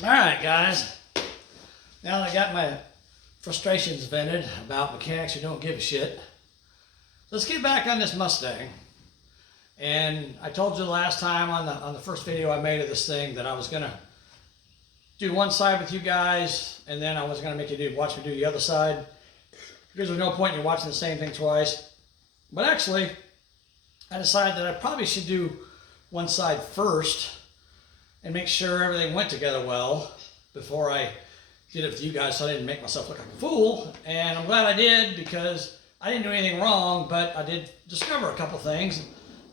Alright guys, now that I got my frustrations vented about mechanics who don't give a shit, let's get back on this Mustang. And I told you last time on the first video I made of this thing that I was gonna do one side with you guys, and then I was gonna make you watch me do the other side, because there's no point in you watching the same thing twice. But actually, I decided that I probably should do one side first and make sure everything went together well before I did it with you guys, so I didn't make myself look like a fool. And I'm glad I did, because I didn't do anything wrong, but I did discover a couple things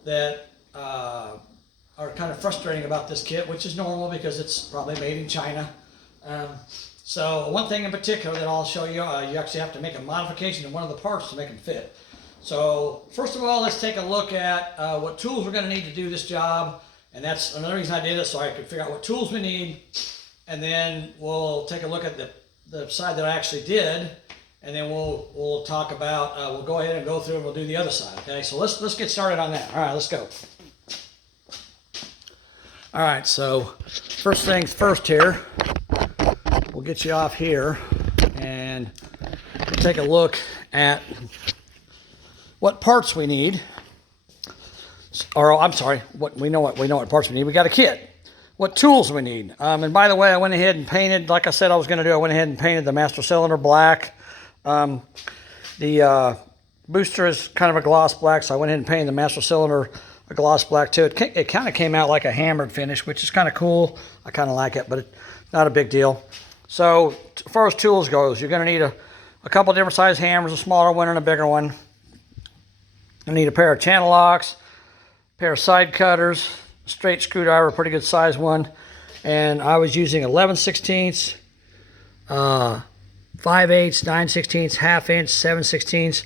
that are kind of frustrating about this kit, which is normal because it's probably made in China. So one thing in particular that I'll show you, you actually have to make a modification in one of the parts to make them fit. So first of all, let's take a look at what tools we're going to need to do this job. And that's another reason I did it, so I could figure out what tools we need. And then we'll take a look at the side that I actually did. And then we'll talk about, we'll go ahead and go through and we'll do the other side, okay? So let's get started on that. All right, let's go. All right, so first things first here, we'll get you off here and we'll take a look at what parts we need. Or I'm sorry, we know what parts we need. We got a kit. What tools we need. And by the way, I went ahead and painted, like I said I was going to do, I went ahead and painted the master cylinder black. The booster is kind of a gloss black, so I went ahead and painted the master cylinder a gloss black too. It kind of came out like a hammered finish, which is kind of cool. I kind of like it, but it's not a big deal. So as far as tools goes, you're going to need a couple different size hammers, a smaller one and a bigger one. You need a pair of channel locks, pair of side cutters, straight screwdriver, a pretty good size one, and I was using 11/16, 5/8, 9/16, half inch, 7/16,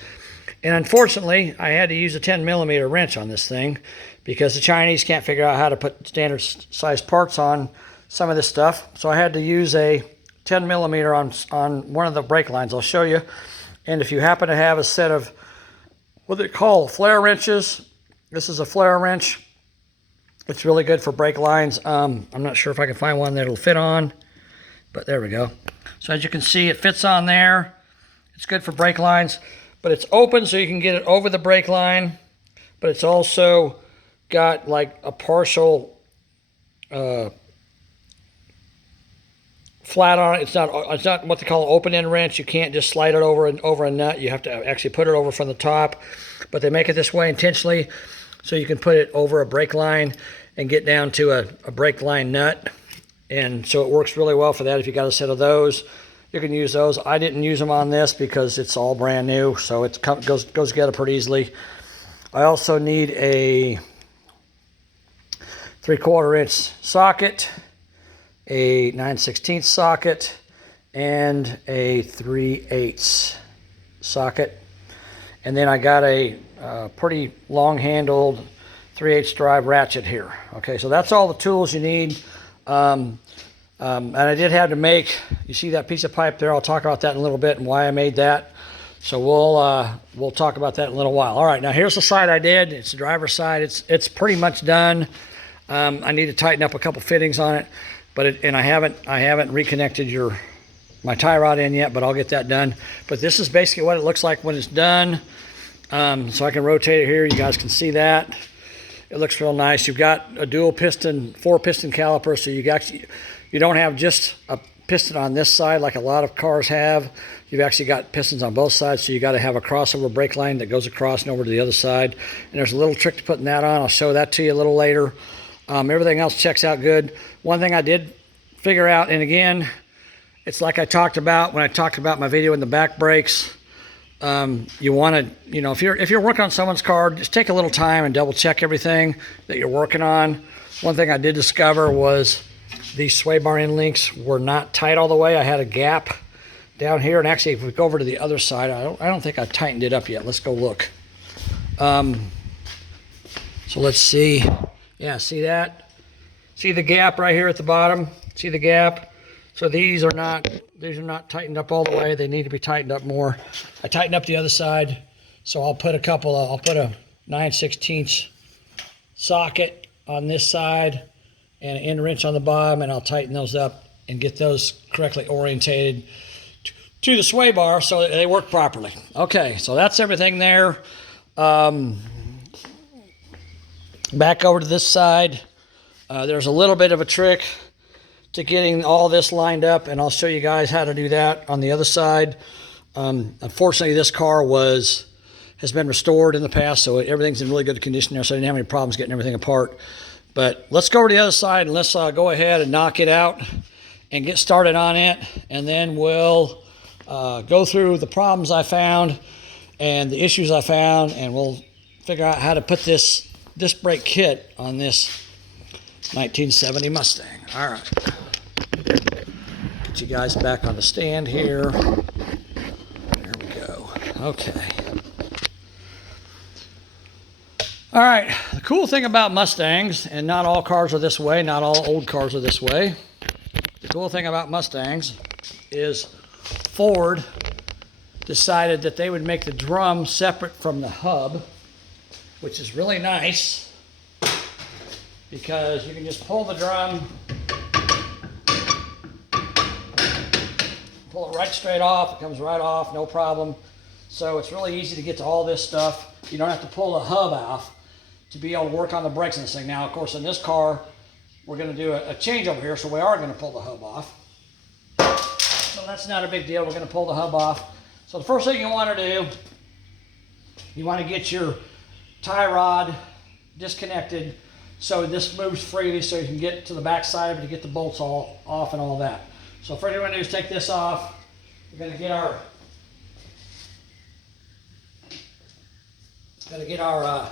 and unfortunately I had to use a 10mm wrench on this thing because the Chinese can't figure out how to put standard size parts on some of this stuff, so I had to use a 10mm on one of the brake lines. I'll show you. And if you happen to have a set of what they call flare wrenches, this is a flare wrench. It's really good for brake lines. I'm not sure if I can find one that'll fit on, but there we go. So as you can see, it fits on there. It's good for brake lines, but it's open so you can get it over the brake line, but it's also got like a partial flat on it. It's not what they call an open-end wrench. You can't just slide it over a nut. You have to actually put it over from the top, but they make it this way intentionally so you can put it over a brake line and get down to a brake line nut. And so it works really well for that. If you got a set of those, you can use those. I didn't use them on this because it's all brand new, so it goes together pretty easily. I also need a 3/4 inch socket, a 9/16 socket, and a 3/8 socket. And then I got a pretty long-handled 3/8 drive ratchet here. Okay, so that's all the tools you need. And I did have to make, you see that piece of pipe there? I'll talk about that in a little bit and why I made that. So we'll talk about that in a little while. All right, now here's the side I did. It's the driver's side. It's pretty much done. I need to tighten up a couple fittings on it, but I haven't reconnected my tie rod in yet, but I'll get that done. But this is basically what it looks like when it's done. So I can rotate it here. You guys can see that. It looks real nice. You've got a dual piston, 4-piston caliper, so you don't have just a piston on this side like a lot of cars have. You've actually got pistons on both sides, so you got to have a crossover brake line that goes across and over to the other side. And there's a little trick to putting that on. I'll show that to you a little later. Everything else checks out good. One thing I did figure out, and again, it's like I talked about when I talked about my video in the back brakes. You want to, if you're working on someone's car, just take a little time and double check everything that you're working on. One thing I did discover was these sway bar end links were not tight all the way. I had a gap down here, and actually if we go over to the other side, I don't think I tightened it up yet. Let's go look. So let's see. Yeah, see that? See the gap right here at the bottom? See the gap? So these are not tightened up all the way. They need to be tightened up more. I tightened up the other side, so I'll put a 9/16 socket on this side and an end wrench on the bottom, and I'll tighten those up and get those correctly orientated to the sway bar so that they work properly. Okay, so that's everything there. Back over to this side, there's a little bit of a trick to getting all this lined up, and I'll show you guys how to do that on the other side. Unfortunately, this car has been restored in the past, so everything's in really good condition there, so I didn't have any problems getting everything apart. But let's go over to the other side, and let's go ahead and knock it out and get started on it, and then we'll go through the problems I found and the issues I found, and we'll figure out how to put this disc brake kit on this 1970 Mustang. All right. Get you guys back on the stand here. There we go. Okay. All right. The cool thing about Mustangs, and not all cars are this way, not all old cars are this way. The cool thing about Mustangs is Ford decided that they would make the drum separate from the hub, which is really nice because you can just pull the drum, pull it right straight off. It comes right off, no problem. So it's really easy to get to all this stuff. You don't have to pull the hub off to be able to work on the brakes in this thing. Now, of course, in this car, we're going to do a changeover here, so we are going to pull the hub off. So that's not a big deal. We're going to pull the hub off. So the first thing you want to do, you want to get your tie rod disconnected so this moves freely, so you can get to the back side of it to get the bolts all off and all that. So first thing we're going to do is take this off. We're going to get our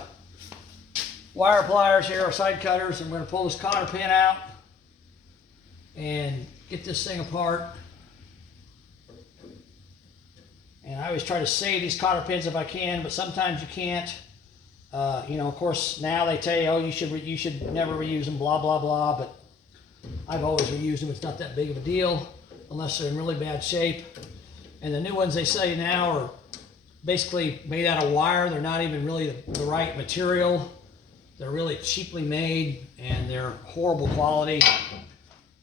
wire pliers here, our side cutters, and we're going to pull this cotter pin out and get this thing apart. And I always try to save these cotter pins if I can, but sometimes you can't. You know, of course, now they tell you, oh, you should never reuse them, blah, blah, blah, but I've always reused them. It's not that big of a deal unless they're in really bad shape. And the new ones they sell you now are basically made out of wire. They're not even really the right material. They're really cheaply made, and they're horrible quality.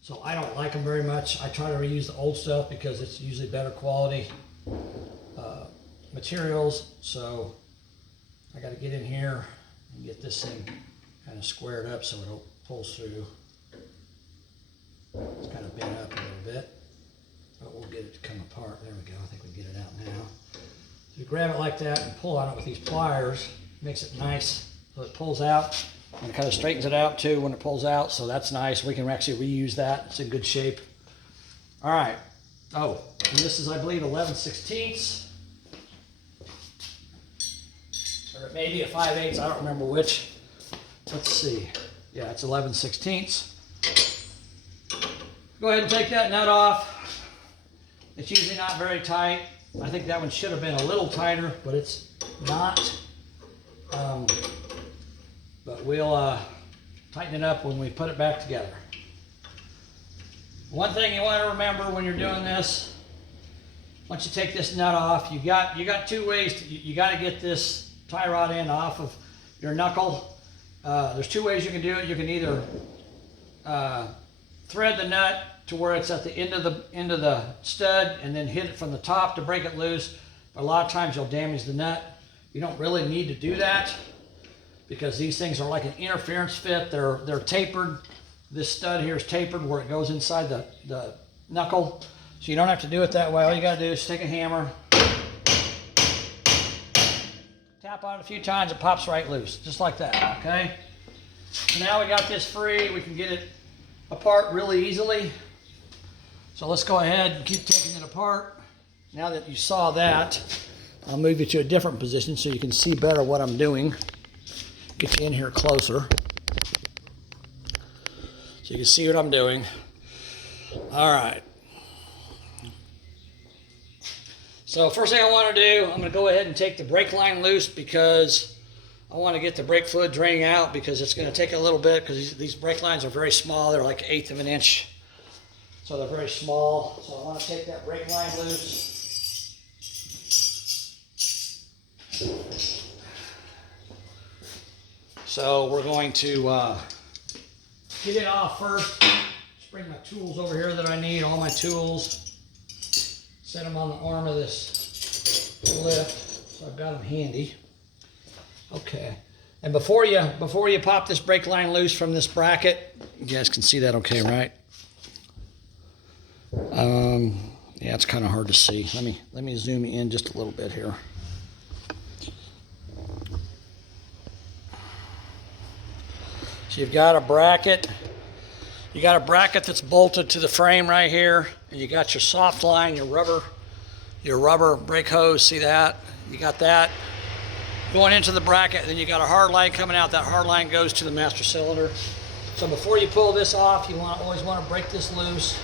So I don't like them very much. I try to reuse the old stuff because it's usually better quality materials. So I got to get in here and get this thing kind of squared up so it pulls through. It's kind of bent up a little bit, but we'll get it to come apart. There we go. I think we get it out now. So you grab it like that and pull on it with these pliers. Makes it nice so it pulls out, and it kind of straightens it out too when it pulls out. So that's nice. We can actually reuse that. It's in good shape. All right. Oh, and this is, I believe, 11/16. Or it may be a 5/8. I don't remember which. Let's see. Yeah, it's 11/16. Go ahead and take that nut off. It's usually not very tight. I think that one should have been a little tighter, but it's not. But we'll tighten it up when we put it back together. One thing you want to remember when you're doing this, once you take this nut off, you got two ways. You got to get this tie rod end off of your knuckle. There's two ways you can do it. You can either thread the nut to where it's at the end of the stud and then hit it from the top to break it loose. But a lot of times you'll damage the nut. You don't really need to do that because these things are like an interference fit. They're tapered. This stud here is tapered where it goes inside the knuckle. So you don't have to do it that way. All you got to do is take a hammer, tap on it a few times, it pops right loose, just like that, okay? So now we got this free. We can get it apart really easily. So let's go ahead and keep taking it apart. Now that you saw that, I'll move you to a different position so you can see better what I'm doing. Get you in here closer so you can see what I'm doing. All right. So first thing I want to do, I'm going to go ahead and take the brake line loose because I want to get the brake fluid draining out because it's going to take a little bit because these brake lines are very small. They're like 1/8 of an inch. So they're very small. So I want to take that brake line loose. So we're going to get it off first Just bring my tools over here that I need, all my tools. Set them on the arm of this lift, so I've got them handy. Okay, and before you pop this brake line loose from this bracket, you guys can see that okay, right? Yeah, it's kind of hard to see. Let me zoom in just a little bit here. So you've got a bracket. You got a bracket that's bolted to the frame right here, and you got your soft line, your rubber brake hose. See that? You got that going into the bracket, and then you got a hard line coming out. That hard line goes to the master cylinder. So before you pull this off, you always want to break this loose.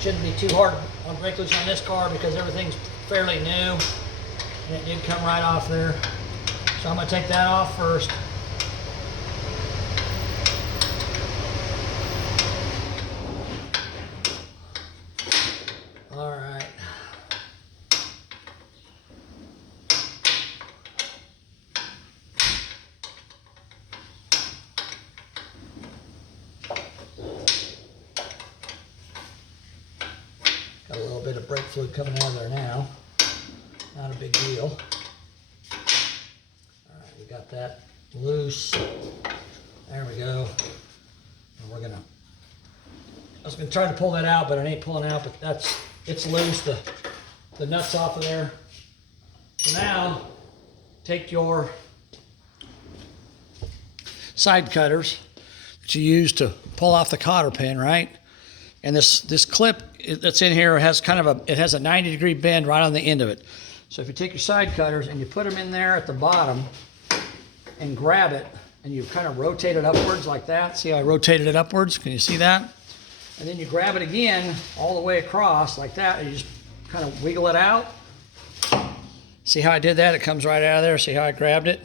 Shouldn't be too hard on break loose on this car because everything's fairly new, and it did come right off there. So I'm going to take that off first. All right. Got a little bit of brake fluid coming out of there now. Not a big deal. All right, we got that loose. There we go. And I was gonna try to pull that out, but it ain't pulling out, but it's loose, the nuts off of there. So now, take your side cutters that you use to pull off the cotter pin, right? And this clip that's in here has it has a 90-degree bend right on the end of it. So if you take your side cutters and you put them in there at the bottom and grab it, and you kind of rotate it upwards like that. See how I rotated it upwards? Can you see that? And then you grab it again all the way across like that, and you just kind of wiggle it out. See how I did that? It comes right out of there. See how I grabbed it?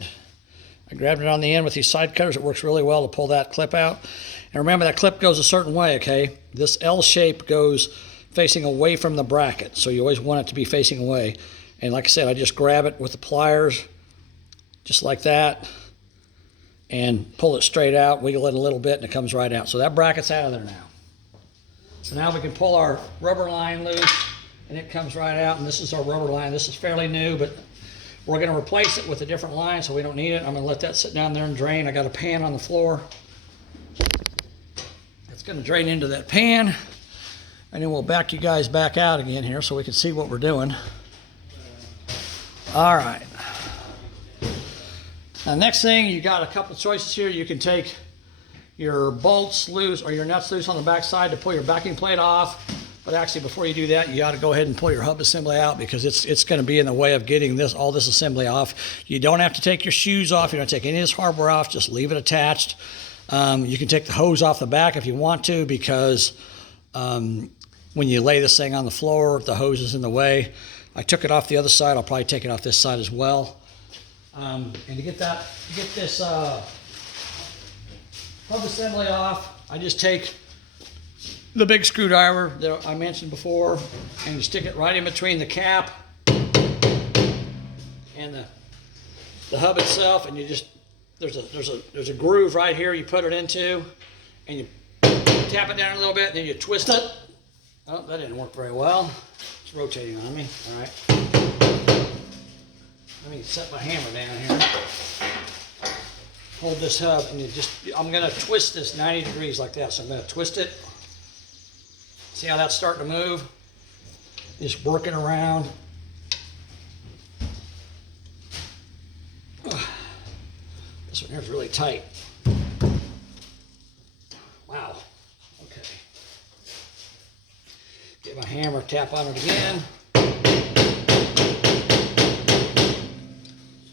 I grabbed it on the end with these side cutters. It works really well to pull that clip out. And remember, that clip goes a certain way, okay? This L shape goes facing away from the bracket, so you always want it to be facing away. And like I said, I just grab it with the pliers, just like that, and pull it straight out, wiggle it a little bit, and it comes right out. So that bracket's out of there now. So now we can pull our rubber line loose, and it comes right out, and this is our rubber line. This is fairly new, but we're going to replace it with a different line, so we don't need it. I'm going to let that sit down there and drain. I got a pan on the floor. It's going to drain into that pan, and then we'll back you guys back out again here so we can see what we're doing. All right. Now, next thing, you got a couple choices here. You can take your bolts loose or your nuts loose on the back side to pull your backing plate off. But actually, before you do that, you got to go ahead and pull your hub assembly out because it's going to be in the way of getting all this assembly off. You don't have to take your shoes off. You don't take any of this hardware off. Just leave it attached. You can take the hose off the back if you want to because when you lay this thing on the floor, the hose is in the way. I took it off the other side. I'll probably take it off this side as well. And to get this hub assembly off, I just take the big screwdriver that I mentioned before, and you stick it right in between the cap and the hub itself, and you just there's a groove right here you put it into, and you tap it down a little bit, and then you twist it. Oh, that didn't work very well. It's rotating on me. All right. Let me set my hammer down here. Hold this hub, and I'm going to twist this 90 degrees like that. So I'm going to twist it. See how that's starting to move? Just working around. This one here is really tight. Wow. Okay. Get my hammer, tap on it again.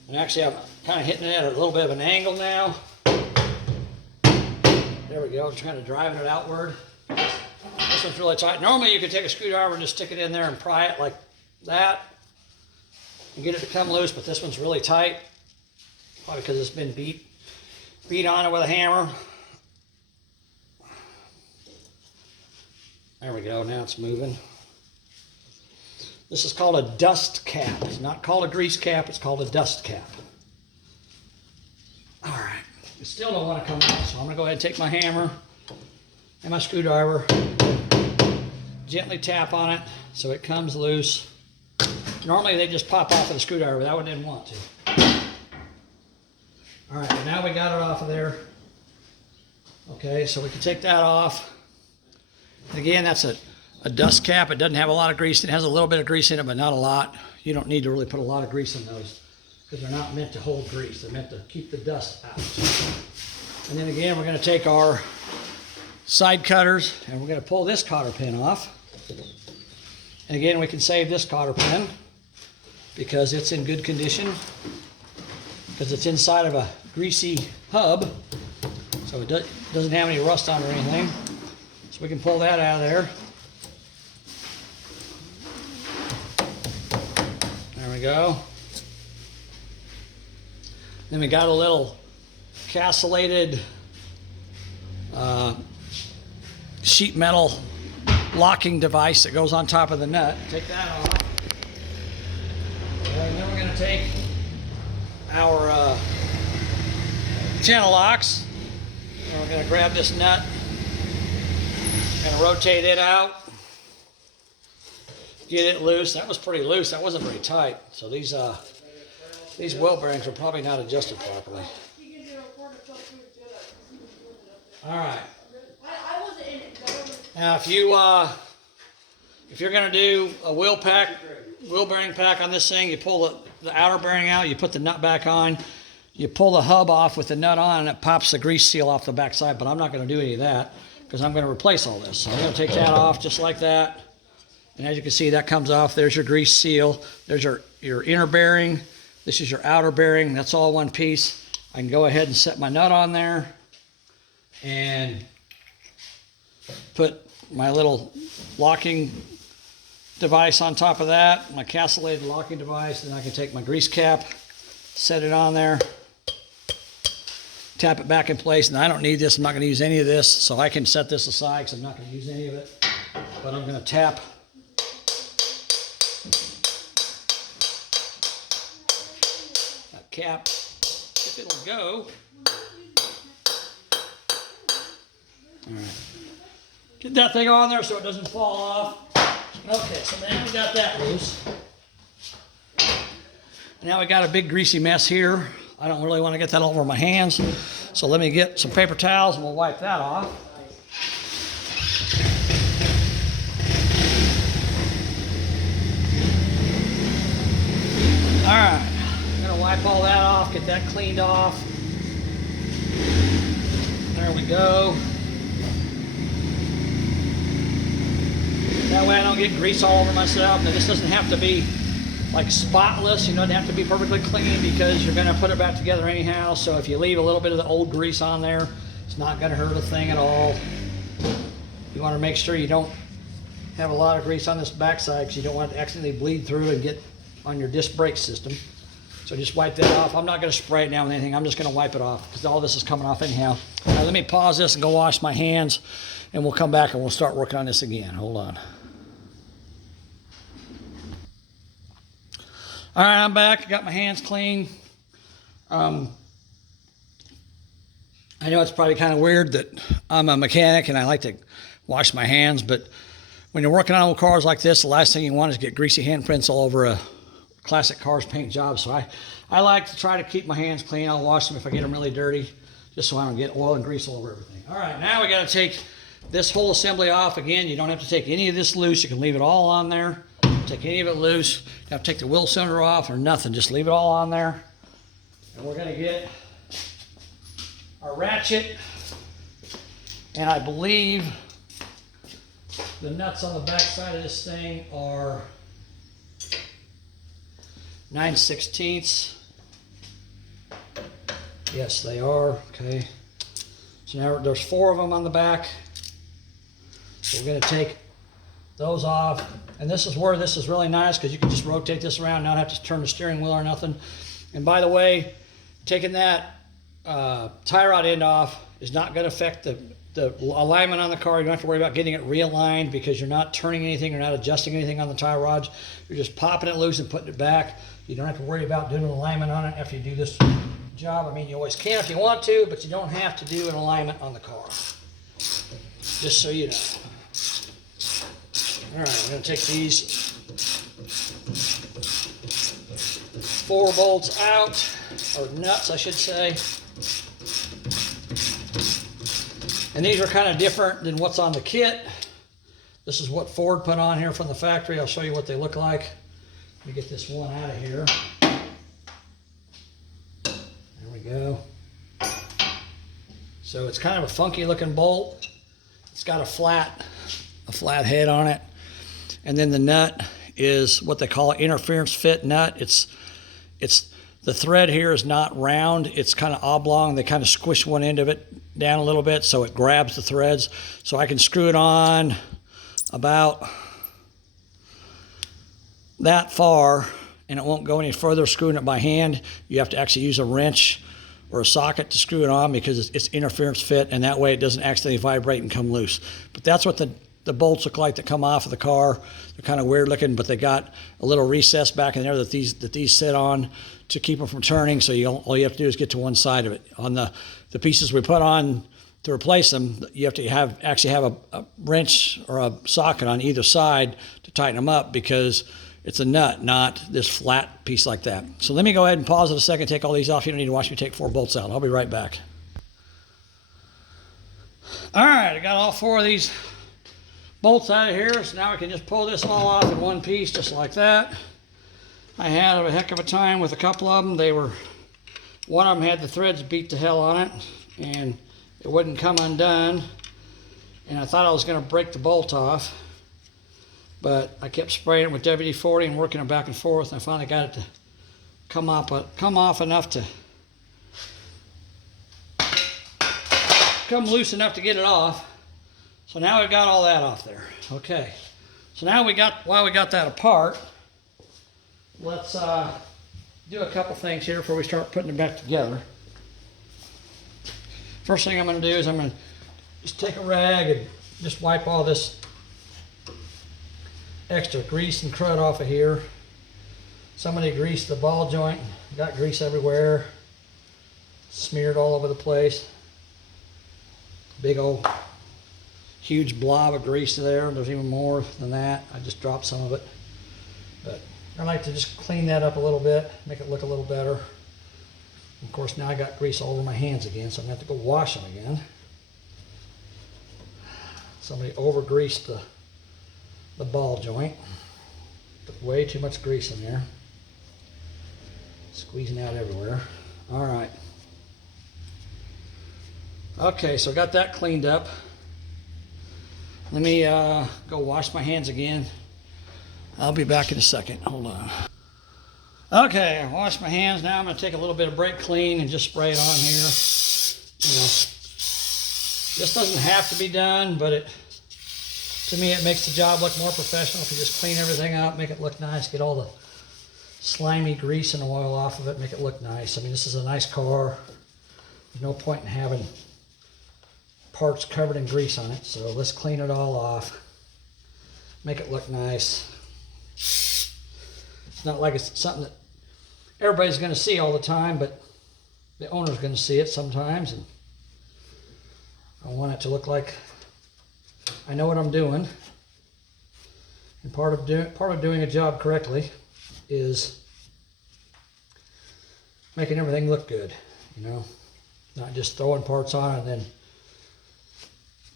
And actually, I'm kind of hitting it at a little bit of an angle now. There we go. I'm trying to drive it outward. This one's really tight. Normally, you could take a screwdriver and just stick it in there and pry it like that and get it to come loose, but this one's really tight. Probably because it's been beat on it with a hammer. There we go. Now it's moving. This is called a dust cap. It's not called a grease cap. It's called a dust cap. All right. You still don't want to come out, so I'm going to go ahead and take my hammer, and my screwdriver. Gently tap on it so it comes loose. Normally they just pop off with a screwdriver, but that one didn't want to. All right, now we got it off of there. Okay, so we can take that off. And again, that's a dust cap. It doesn't have a lot of grease. It has a little bit of grease in it, but not a lot. You don't need to really put a lot of grease in those because they're not meant to hold grease. They're meant to keep the dust out. And then again, we're going to take our side cutters and we're going to pull this cotter pin off. And again, we can save this cotter pin because it's in good condition, because it's inside of a greasy hub, so it doesn't have any rust on it or anything. So we can pull that out of there. There we go. Then we got a little castellated sheet metal locking device that goes on top of the nut. Take that off. And then we're going to take our channel locks, and we're going to grab this nut and rotate it out. Get it loose. That was pretty loose. That wasn't very tight. So these wheel bearings were probably not adjusted properly. All right. Now, if you're going to do a wheel bearing pack on this thing, you pull the outer bearing out, you put the nut back on, you pull the hub off with the nut on, and it pops the grease seal off the back side. But I'm not going to do any of that because I'm going to replace all this. So I'm going to take that off just like that. And as you can see, that comes off. There's your grease seal. There's your inner bearing. This is your outer bearing. That's all one piece. I can go ahead and set my nut on there and put my little locking device on top of that, my castellated locking device, and I can take my grease cap, set it on there, tap it back in place, and I don't need this. I'm not going to use any of this, so I can set this aside because I'm not going to use any of it. But I'm going to tap that cap if it'll go. All right. Get that thing on there so it doesn't fall off. Okay, so now we got that loose. Now we got a big greasy mess here. I don't really want to get that all over my hands. So let me get some paper towels and we'll wipe that off. All right, I'm gonna wipe all that off, get that cleaned off. There we go. That way I don't get grease all over myself. Now this doesn't have to be like spotless. You don't have to be perfectly clean because you're going to put it back together anyhow. So if you leave a little bit of the old grease on there, it's not going to hurt a thing at all. You want to make sure you don't have a lot of grease on this backside because you don't want it to accidentally bleed through and get on your disc brake system. So just wipe that off. I'm not going to spray it down with anything. I'm just going to wipe it off because all this is coming off anyhow. Now let me pause this and go wash my hands, and we'll come back and we'll start working on this again. Hold on. All right, I'm back. I got my hands clean. I know it's probably kind of weird that I'm a mechanic and I like to wash my hands, but when you're working on old cars like this, the last thing you want is get greasy handprints all over a classic cars paint job. So I like to try to keep my hands clean. I'll wash them if I get them really dirty, just so I don't get oil and grease all over everything. All right, now we got to take this whole assembly off. Again, you don't have to take any of this loose. You can leave it all on there. Take any of it loose. You have to take the wheel cylinder off or nothing. Just leave it all on there. And we're going to get our ratchet. And I believe the nuts on the back side of this thing are 9/16. Yes, they are. Okay. So now there's 4 of them on the back. So we're going to take those off. And this is where this is really nice because you can just rotate this around, not have to turn the steering wheel or nothing. And by the way, taking that tie rod end off is not going to affect the alignment on the car. You don't have to worry about getting it realigned because you're not turning anything, you're not adjusting anything on the tie rods. You're just popping it loose and putting it back. You don't have to worry about doing an alignment on it after you do this job. I mean, you always can if you want to, but you don't have to do an alignment on the car. just so you know. All right, I'm going to take these 4 bolts out, or nuts I should say. And these are kind of different than what's on the kit. This is what Ford put on here from the factory. I'll show you what they look like. Let me get this one out of here. There we go. So it's kind of a funky looking bolt. It's got a flat head on it. And then the nut is what they call an interference fit nut. It's the thread here is not round. It's kind of oblong. They kind of squish one end of it down a little bit so it grabs the threads. So I can screw it on about that far and it won't go any further screwing it by hand. You have to actually use a wrench or a socket to screw it on because it's interference fit, and that way it doesn't accidentally vibrate and come loose. But that's what the bolts look like that come off of the car. They're kind of weird looking, but they got a little recess back in there that these sit on to keep them from turning. So all you have to do is get to one side of it. On the pieces we put on to replace them, you have to actually have a wrench or a socket on either side to tighten them up because it's a nut, not this flat piece like that. So let me go ahead and pause it a second, take all these off. You don't need to watch me take 4 bolts out. I'll be right back. All right, I got all 4 of these bolts out of here, so now I can just pull this all off in one piece just like that. I had a heck of a time with a couple of them. One of them had the threads beat to hell on it, and it wouldn't come undone, and I thought I was going to break the bolt off, but I kept spraying it with WD-40 and working it back and forth, and I finally got it to come off enough to come loose enough to get it off. So now we've got all that off there. Okay, so now while we got that apart, let's do a couple things here before we start putting it back together. First thing I'm going to do is I'm going to just take a rag and just wipe all this extra grease and crud off of here. Somebody greased the ball joint, got grease everywhere, smeared all over the place. Big old huge blob of grease there. There's even more than that. I just dropped some of it. But I like to just clean that up a little bit, make it look a little better. Of course, now I got grease all over my hands again, so I'm going to have to go wash them again. Somebody over-greased the ball joint. Put way too much grease in there. Squeezing out everywhere. All right. Okay, so I got that cleaned up. Let me go wash my hands again. I'll be back in a second. Hold on. Okay, I washed my hands. Now I'm going to take a little bit of brake clean and just spray it on here. You know, this doesn't have to be done, but to me it makes the job look more professional if you just clean everything up, make it look nice, get all the slimy grease and oil off of it, make it look nice. I mean, this is a nice car. There's no point in having parts covered in grease on it, so let's clean it all off, make it look nice. It's not like it's something that everybody's going to see all the time, but the owner's going to see it sometimes, and I want it to look like I know what I'm doing. And part of doing a job correctly is making everything look good, you know, not just throwing parts on and then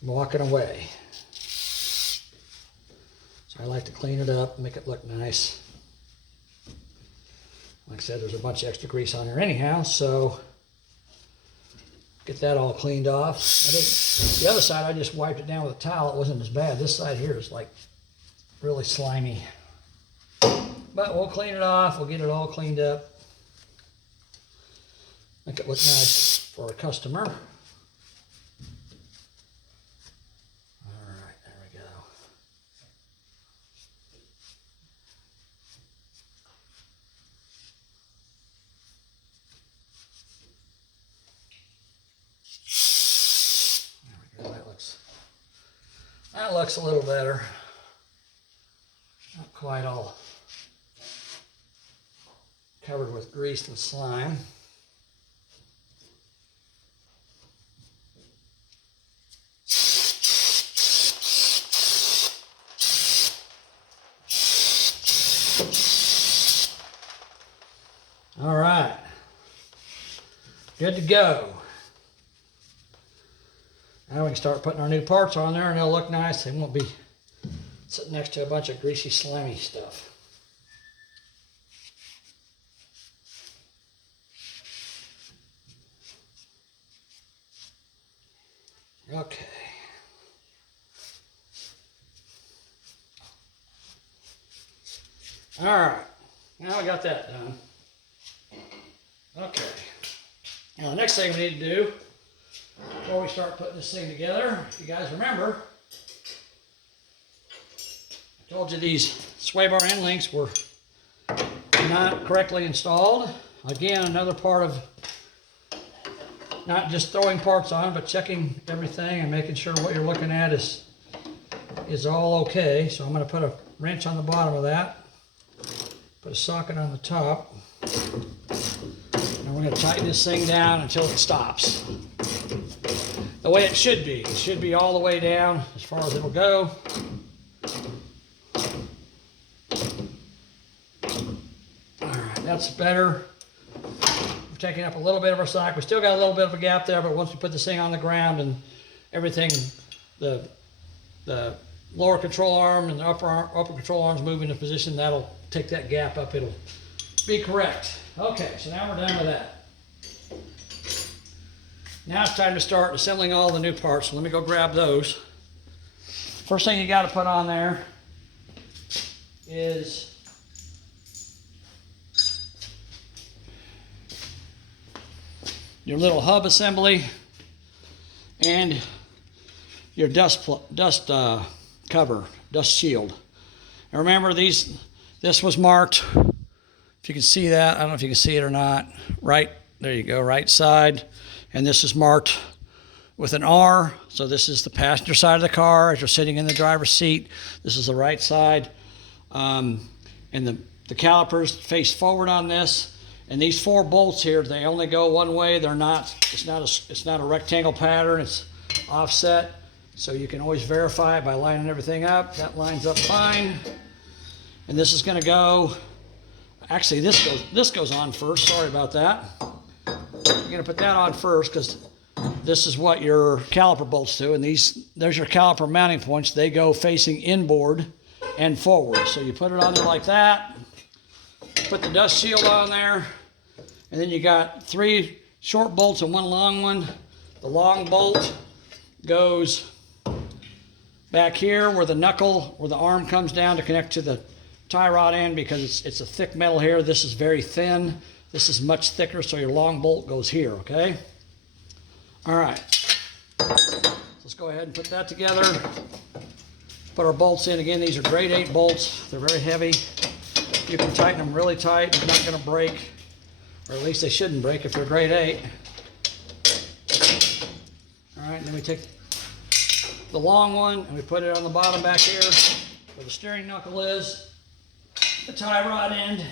walking away. So I like to clean it up, make it look nice. Like I said, there's a bunch of extra grease on here anyhow, so get that all cleaned off. The other side, I just wiped it down with a towel. It wasn't as bad. This side here is like really slimy. But we'll clean it off. We'll get it all cleaned up. Make it look nice for a customer. All right, there we go. That looks a little better. Not quite all covered with grease and slime. Good to go. Now we can start putting our new parts on there and they'll look nice. They won't be sitting next to a bunch of greasy, slimy stuff. Okay. All right. Now we got that done. Okay. Now the next thing we need to do before we start putting this thing together, if you guys remember, I told you these sway bar end links were not correctly installed. Again, another part of not just throwing parts on, but checking everything and making sure what you're looking at is all okay. So I'm going to put a wrench on the bottom of that, put a socket on the top, and we're going to tighten this thing down until it stops. The way it should be. It should be all the way down as far as it'll go. Alright, that's better. We're taking up a little bit of our slack. We still got a little bit of a gap there, but once we put this thing on the ground and everything, the lower control arm and the upper control arms move into position, that'll take that gap up. It'll be correct. Okay, so now we're done with that. Now it's time to start assembling all the new parts. So let me go grab those. First thing you got to put on there is your little hub assembly and your dust cover, dust shield. And remember, this was marked. If you can see that, I don't know if you can see it or not. Right there you go, right side. And this is marked with an R. So this is the passenger side of the car as you're sitting in the driver's seat. This is the right side. And the calipers face forward on this. And these 4 bolts here, they only go one way. It's not a rectangle pattern. It's offset. So you can always verify it by lining everything up. That lines up fine. And this is going to go, actually this goes on first. Sorry about that. You're going to put that on first because this is what your caliper bolts do. And there's your caliper mounting points. They go facing inboard and forward. So you put it on there like that. Put the dust shield on there. And then you got 3 short bolts and 1 long one. The long bolt goes back here where the arm comes down to connect to the tie rod end because it's a thick metal here. This is very thin. This is much thicker, so your long bolt goes here, okay? All right. Let's go ahead and put that together. Put our bolts in. Again, these are grade 8 bolts. They're very heavy. You can tighten them really tight. They're not going to break, or at least they shouldn't break if they're grade 8. All right, then we take the long one and we put it on the bottom back here where the steering knuckle is, the tie rod end,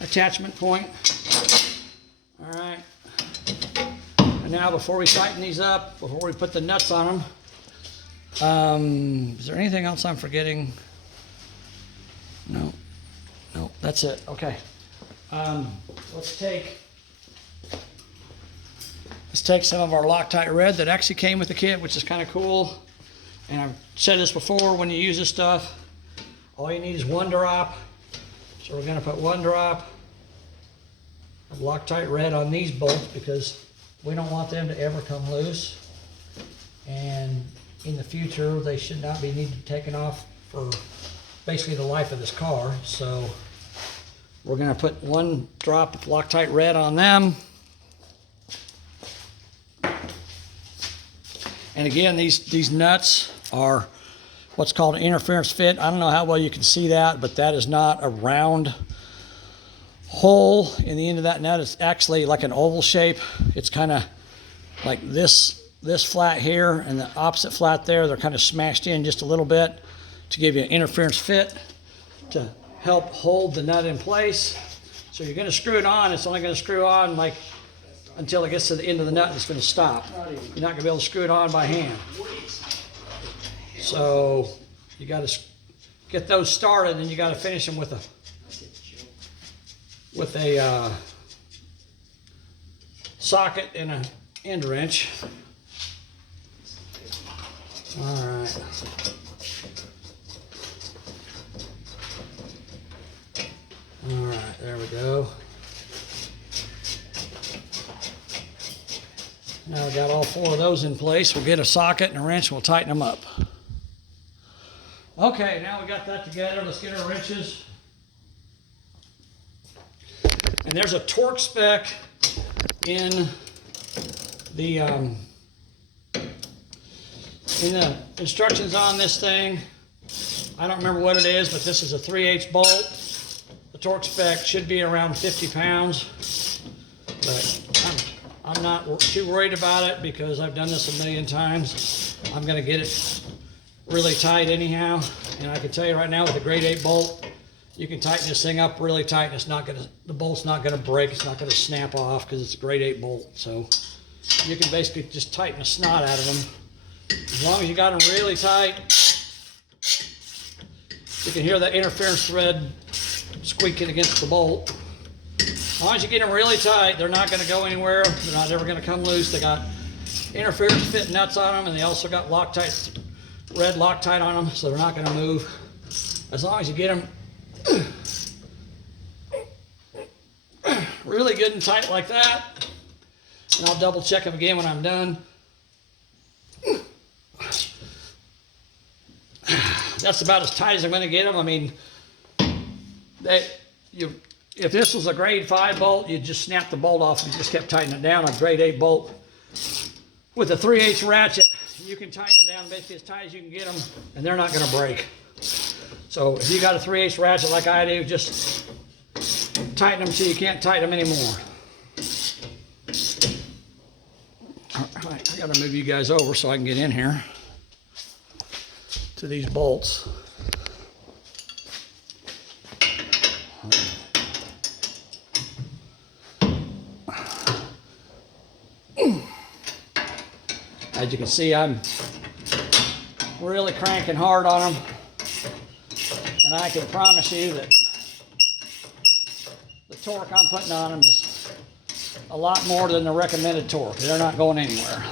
attachment point. All right. And now before we tighten these up, before we put the nuts on them, is there anything else I'm forgetting? No, that's it. Okay. Let's take some of our Loctite red that actually came with the kit, which is kind of cool. And I've said this before, when you use this stuff, all you need is 1 drop. So we're going to put 1 drop of Loctite red on these bolts because we don't want them to ever come loose. And in the future, they should not be needed taken off for basically the life of this car. So we're going to put 1 drop of Loctite red on them. And again, these nuts are what's called an interference fit. I don't know how well you can see that, but that is not a round hole in the end of that nut. It's actually like an oval shape. It's kind of like this flat here and the opposite flat there. They're kind of smashed in just a little bit to give you an interference fit to help hold the nut in place. So you're going to screw it on. It's only going to screw on like until it gets to the end of the nut and it's going to stop. You're not going to be able to screw it on by hand. So you got to get those started and you got to finish them with a socket and an end wrench. All right. All right, there we go. Now we got all 4 of those in place. We'll get a socket and a wrench and we'll tighten them up. Okay, now we got that together. Let's get our wrenches. And there's a torque spec in the instructions on this thing. I don't remember what it is, but this is a 3/8 bolt. The torque spec should be around 50 pounds, but I'm not too worried about it because I've done this a million times. I'm going to get it really tight anyhow, and I can tell you right now with a grade 8 bolt, you can tighten this thing up really tight and it's not going to, the bolt's not going to break, it's not going to snap off because it's a grade 8 bolt. So you can basically just tighten the snot out of them. As long as you got them really tight, you can hear that interference thread squeaking against the bolt. As long as you get them really tight, they're not going to go anywhere. They're not ever going to come loose. They got interference fit nuts on them, and they also got Loctite, red Loctite on them, so they're not going to move. As long as you get them really good and tight like that, and I'll double check them again when I'm done. That's about as tight as I'm going to get them. I mean, if this was a grade 5 bolt, you'd just snap the bolt off and you just kept tightening it down. A grade 8 bolt with a 3/8 ratchet, you can tighten them down basically as tight as you can get them, and they're not going to break. So if you got a 3/8 ratchet like I do, just tighten them till you can't tighten them anymore. All right, I got to move you guys over so I can get in here to these bolts. As you can see, I'm really cranking hard on them, and I can promise you that the torque I'm putting on them is a lot more than the recommended torque. They're not going anywhere.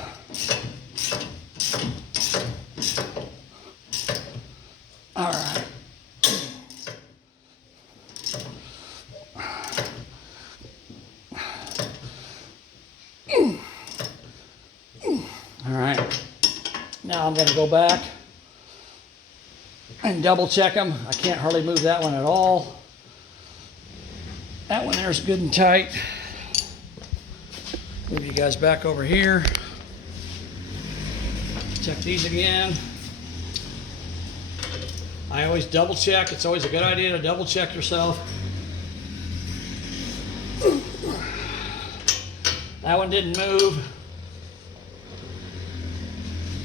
All right. All right. Now I'm going to go back and double check them. I can't hardly move that one at all. That one there's good and tight. Move you guys back over here. Check these again. I always double check. It's always a good idea to double check yourself. That one didn't move.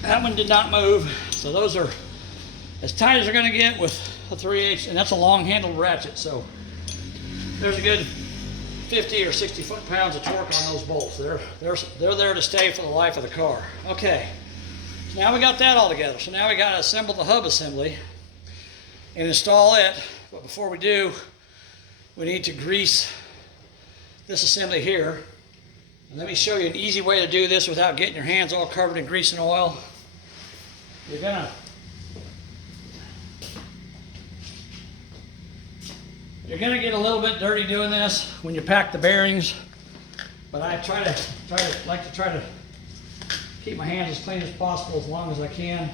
That one did not move. So those are as tight as they're going to get with a 3/8, and that's a long handled ratchet. So there's a good 50 or 60 foot-pounds of torque on those bolts. They're there to stay for the life of the car. Okay, so now we got that all together. So now we got to assemble the hub assembly and install it. But before we do, we need to grease this assembly here. And let me show you an easy way to do this without getting your hands all covered in grease and oil. You're gonna get a little bit dirty doing this when you pack the bearings, but I like to try to keep my hands as clean as possible as long as I can.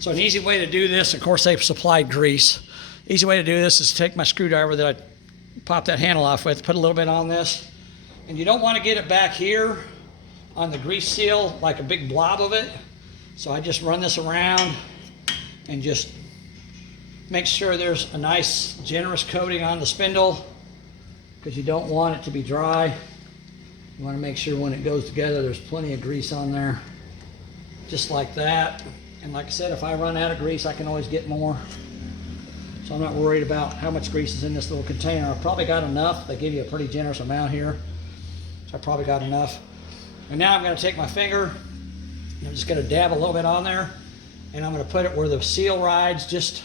So an easy way to do this, of course they've supplied grease. Easy way to do this is to take my screwdriver that I pop that handle off with, put a little bit on this, and you don't want to get it back here on the grease seal like a big blob of it. So I just run this around and just make sure there's a nice generous coating on the spindle, because you don't want it to be dry. You want to make sure when it goes together there's plenty of grease on there, just like that. And like I said, if I run out of grease I can always get more, so I'm not worried about how much grease is in this little container. I've probably got enough. They give you a pretty generous amount here, so I probably got enough. And now I'm going to take my finger and I'm just going to dab a little bit on there, and I'm going to put it where the seal rides, just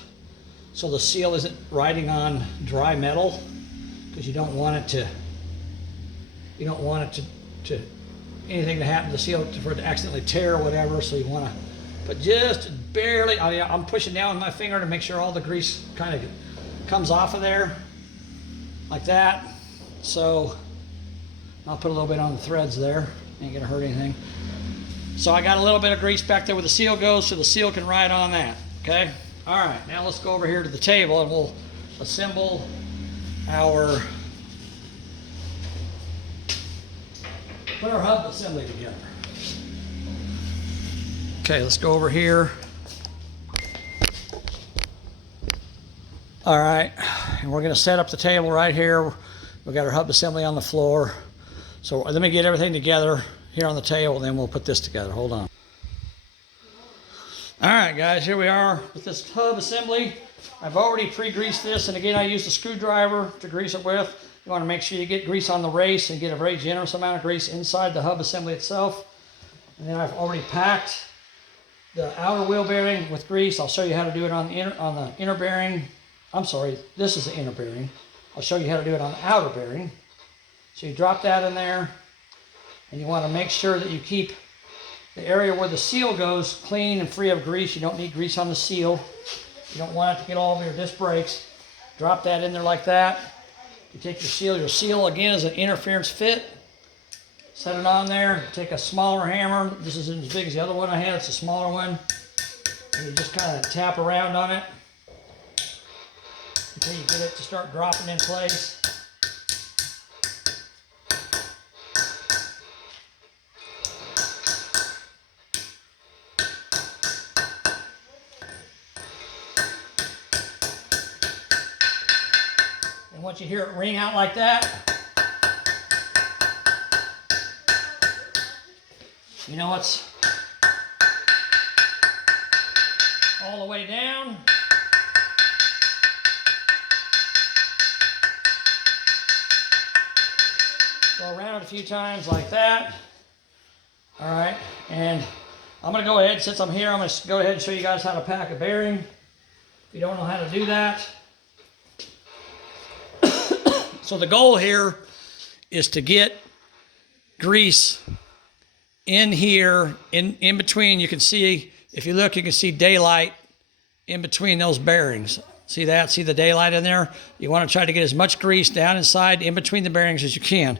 so the seal isn't riding on dry metal. because you don't want it to, anything to happen to the seal for it to accidentally tear or whatever. So you want to put just barely, I'm pushing down with my finger to make sure all the grease kind of comes off of there like that. So I'll put a little bit on the threads there, ain't gonna hurt anything. So I got a little bit of grease back there where the seal goes, so the seal can ride on that, okay? All right, now let's go over here to the table and we'll assemble put our hub assembly together. Okay, let's go over here. All right, and we're gonna set up the table right here. We've got our hub assembly on the floor. So let me get everything together here on the table, and then we'll put this together. Hold on. All right, guys, here we are with this hub assembly. I've already pre-greased this, and again, I used a screwdriver to grease it with. You want to make sure you get grease on the race and get a very generous amount of grease inside the hub assembly itself. And then I've already packed the outer wheel bearing with grease. I'll show you how to do it on the inner bearing. I'm sorry, this is the inner bearing. I'll show you how to do it on the outer bearing. So you drop that in there, and you want to make sure that you keep the area where the seal goes clean and free of grease. You don't need grease on the seal. You don't want it to get all over your disc brakes. Drop that in there like that. You take your seal. Your seal, again, is an interference fit. Set it on there. Take a smaller hammer. This isn't as big as the other one I had. It's a smaller one. And you just kind of tap around on it until you get it to start dropping in place. And once you hear it ring out like that, you know it's all the way down. Go around it a few times like that. All right, and I'm gonna go ahead, since I'm here, I'm gonna go ahead and show you guys how to pack a bearing. If you don't know how to do that. So the goal here is to get grease in here, in between. You can see, if you look, you can see daylight in between those bearings. See that? See the daylight in there? You want to try to get as much grease down inside in between the bearings as you can.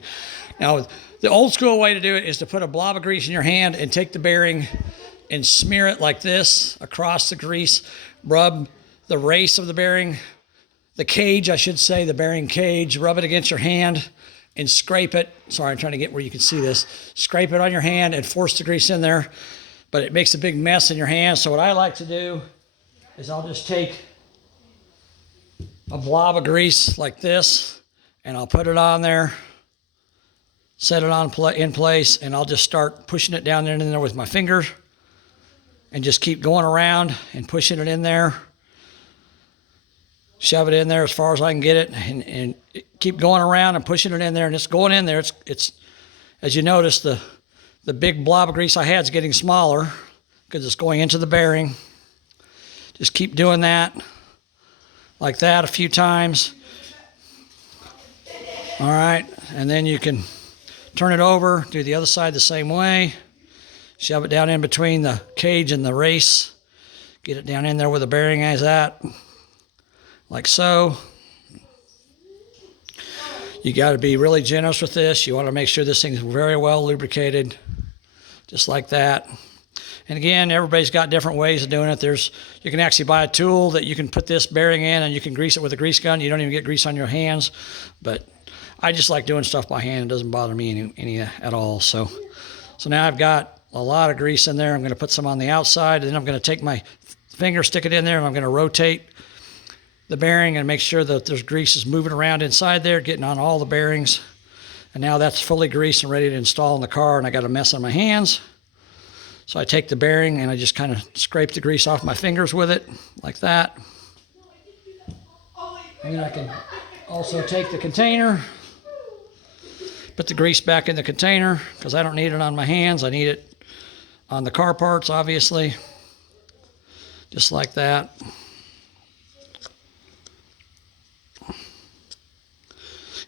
Now, the old school way to do it is to put a blob of grease in your hand and take the bearing and smear it like this across the grease. Rub the race of the bearing, the cage, I should say, the bearing cage. Rub it against your hand and scrape it. Sorry, I'm trying to get where you can see this. Scrape it on your hand and force the grease in there, but it makes a big mess in your hand. So what I like to do is I'll just take a blob of grease like this, and I'll put it on there, set it on in place, and I'll just start pushing it down there and in there with my fingers, and just keep going around and pushing it in there. Shove it in there as far as I can get it, and keep going around and pushing it in there, and it's going in there. It's as you notice, the big blob of grease I had is getting smaller because it's going into the bearing. Just keep doing that like that a few times. All right, and then you can turn it over, do the other side the same way. Shove it down in between the cage and the race. Get it down in there where the bearing is at, like so. You got to be really generous with this. You want to make sure this thing's very well lubricated, just like that. And again, everybody's got different ways of doing it. You can actually buy a tool that you can put this bearing in, and you can grease it with a grease gun. You don't even get grease on your hands. But I just like doing stuff by hand. It doesn't bother me any at all. So now I've got a lot of grease in there. I'm going to put some on the outside, and then I'm going to take my finger, stick it in there, and I'm going to rotate the bearing and make sure that there's grease is moving around inside there, getting on all the bearings. And now that's fully greased and ready to install in the car, and I got a mess on my hands. So I take the bearing and I just kind of scrape the grease off my fingers with it, like that. And then I can also take the container, put the grease back in the container, because I don't need it on my hands. I need it on the car parts, obviously. Just like that.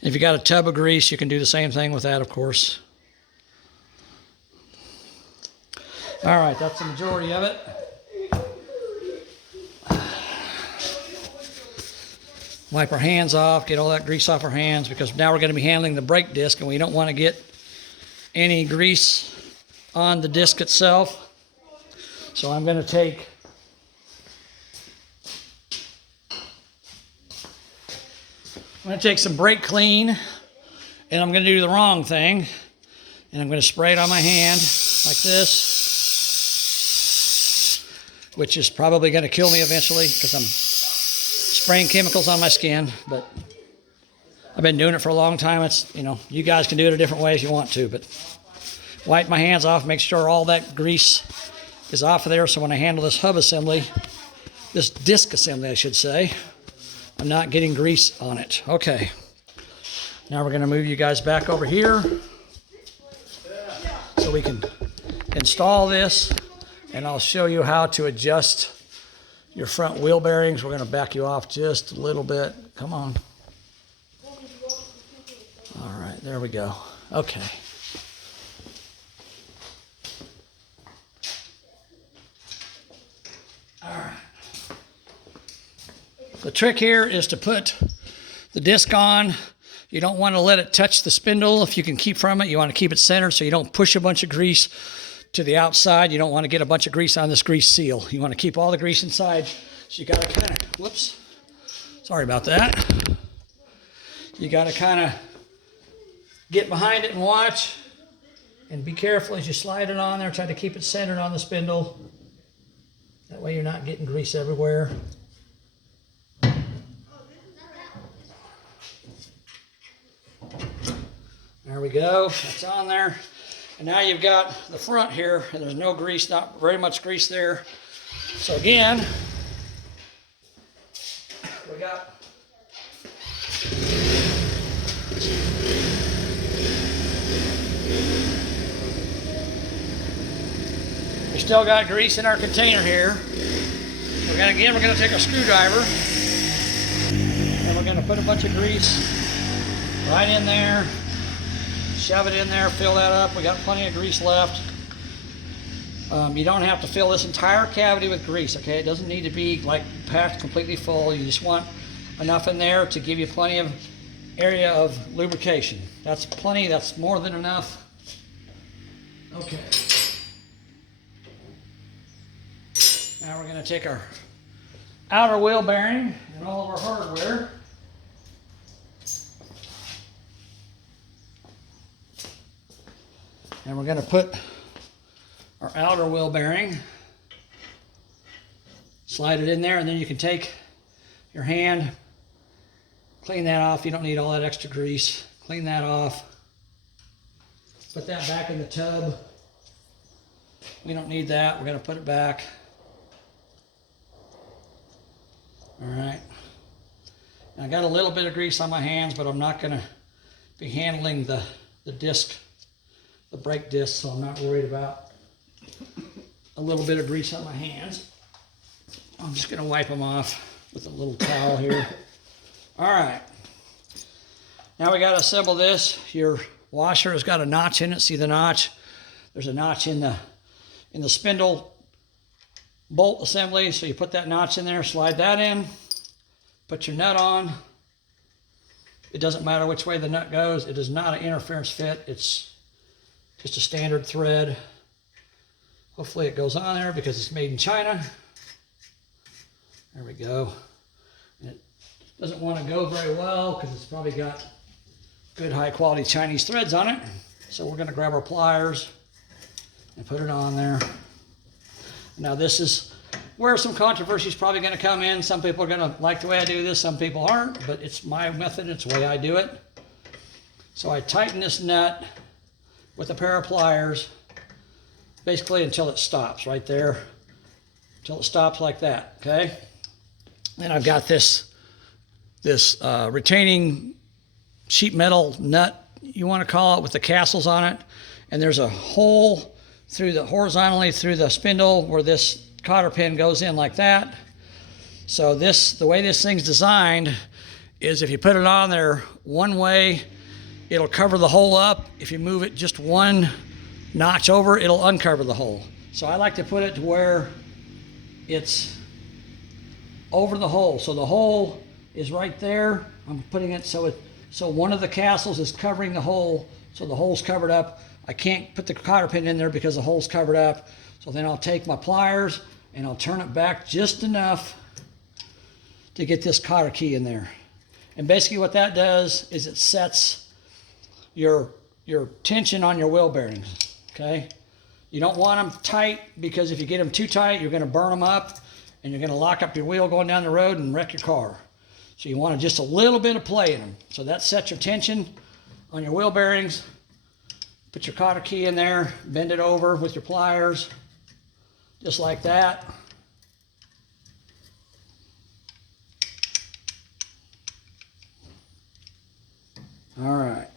If you got a tub of grease, you can do the same thing with that, of course. All right, that's the majority of it. Wipe our hands off, get all that grease off our hands, because now we're going to be handling the brake disc, and we don't want to get any grease on the disc itself. So I'm going to take some brake clean, and I'm going to do the wrong thing, and I'm going to spray it on my hand like this, which is probably going to kill me eventually because I'm spraying chemicals on my skin, but I've been doing it for a long time. It's, you know, you guys can do it a different way if you want to, but wipe my hands off, make sure all that grease is off of there, so when I handle this hub assembly, this disc assembly I should say, I'm not getting grease on it. Okay, now we're going to move you guys back over here so we can install this, and I'll show you how to adjust your front wheel bearings. We're going to back you off just a little bit. Come on. All right, there we go. Okay. All right. The trick here is to put the disc on. You don't want to let it touch the spindle. If you can keep from it, you want to keep it centered so you don't push a bunch of grease to the outside. You don't want to get a bunch of grease on this grease seal. You want to keep all the grease inside. So you got to kind of, whoops, sorry about that. You got to kind of get behind it and watch, and be careful as you slide it on there. Try to keep it centered on the spindle. That way you're not getting grease everywhere. There we go, that's on there. And now you've got the front here, and there's no grease, not very much grease there. So again, we got we still got grease in our container here. We're gonna take a screwdriver, and we're gonna put a bunch of grease right in there. Shove it in there, fill that up. We got plenty of grease left. You don't have to fill this entire cavity with grease, okay? It doesn't need to be like packed completely full. You just want enough in there to give you plenty of area of lubrication. That's plenty, that's more than enough. Okay. Now we're gonna take our outer wheel bearing and all of our hardware. And we're going to put our outer wheel bearing, slide it in there, and then you can take your hand, clean that off. You don't need all that extra grease. Clean that off. Put that back in the tub. We don't need that. We're going to put it back. All right. And I got a little bit of grease on my hands, but I'm not going to be handling the disc, the brake disc, so I'm not worried about a little bit of grease on my hands. I'm just going to wipe them off with a little towel here. All right. Now we got to assemble this. Your washer has got a notch in it. See the notch? There's a notch in the spindle bolt assembly. So you put that notch in there, slide that in, put your nut on. It doesn't matter which way the nut goes. It is not an interference fit. It's just a standard thread. Hopefully it goes on there because it's made in China. There we go. And it doesn't want to go very well because it's probably got good high quality Chinese threads on it. So we're going to grab our pliers and put it on there. Now this is where some controversy is probably going to come in. Some people are going to like the way I do this, some people aren't, but it's my method, it's the way I do it. So I tighten this nut with a pair of pliers, basically until it stops right there, until it stops like that, okay? Then I've got this retaining sheet metal nut, you want to call it, with the castles on it, and there's a hole horizontally through the spindle where this cotter pin goes in like that. So the way this thing's designed is if you put it on there one way, it'll cover the hole up. If you move it just one notch over, it'll uncover the hole. So I like to put it to where it's over the hole. So the hole is right there. I'm putting it so one of the castles is covering the hole, so the hole's covered up. I can't put the cotter pin in there because the hole's covered up. So then I'll take my pliers and I'll turn it back just enough to get this cotter key in there. And basically what that does is it sets your tension on your wheel bearings, okay? You don't want them tight, because if you get them too tight, you're gonna burn them up and you're gonna lock up your wheel going down the road and wreck your car. So you want just a little bit of play in them. So that sets your tension on your wheel bearings. Put your cotter key in there, bend it over with your pliers, just like that. All right.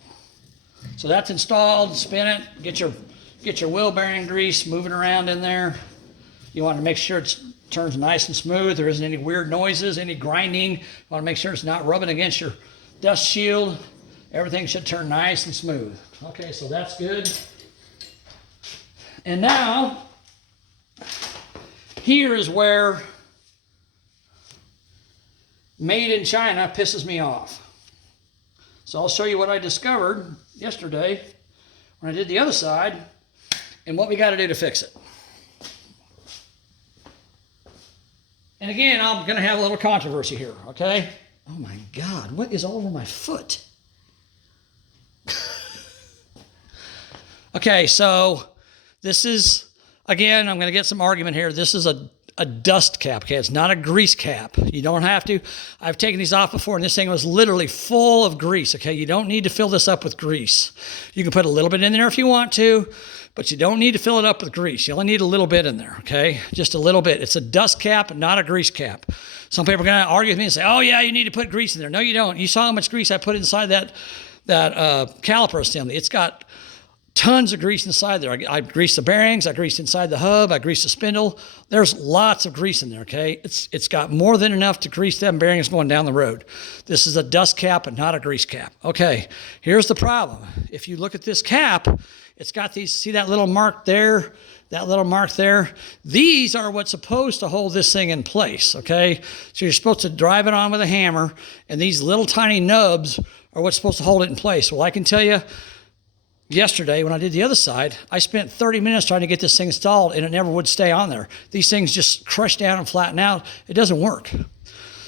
So that's installed. Spin it. Get your wheel bearing grease moving around in there. You want to make sure it turns nice and smooth. There isn't any weird noises, any grinding. You want to make sure it's not rubbing against your dust shield. Everything should turn nice and smooth. Okay, so that's good. And now, here is where made in China pisses me off. So I'll show you what I discovered yesterday when I did the other side and what we got to do to fix it. And again, I'm going to have a little controversy here, okay? Oh my God, what is all over my foot? Okay, so this is, again, I'm going to get some argument here. This is a dust cap, okay? It's not a grease cap. You don't have to. I've taken these off before, and this thing was literally full of grease, okay? You don't need to fill this up with grease. You can put a little bit in there if you want to, but you don't need to fill it up with grease. You only need a little bit in there, okay? Just a little bit. It's a dust cap, not a grease cap. Some people are going to argue with me and say, oh, yeah, you need to put grease in there. No, you don't. You saw how much grease I put inside that caliper assembly. It's got tons of grease inside there. I greased the bearings, I greased inside the hub, I greased the spindle. There's lots of grease in there, okay? It's got more than enough to grease them bearings going down the road. This is a dust cap and not a grease cap. Okay, here's the problem. If you look at this cap, it's got these, see that little mark there? That little mark there? These are what's supposed to hold this thing in place, okay? So you're supposed to drive it on with a hammer, and these little tiny nubs are what's supposed to hold it in place. Well, I can tell you, yesterday, when I did the other side, I spent 30 minutes trying to get this thing installed, and it never would stay on there. These things just crush down and flatten out. It doesn't work.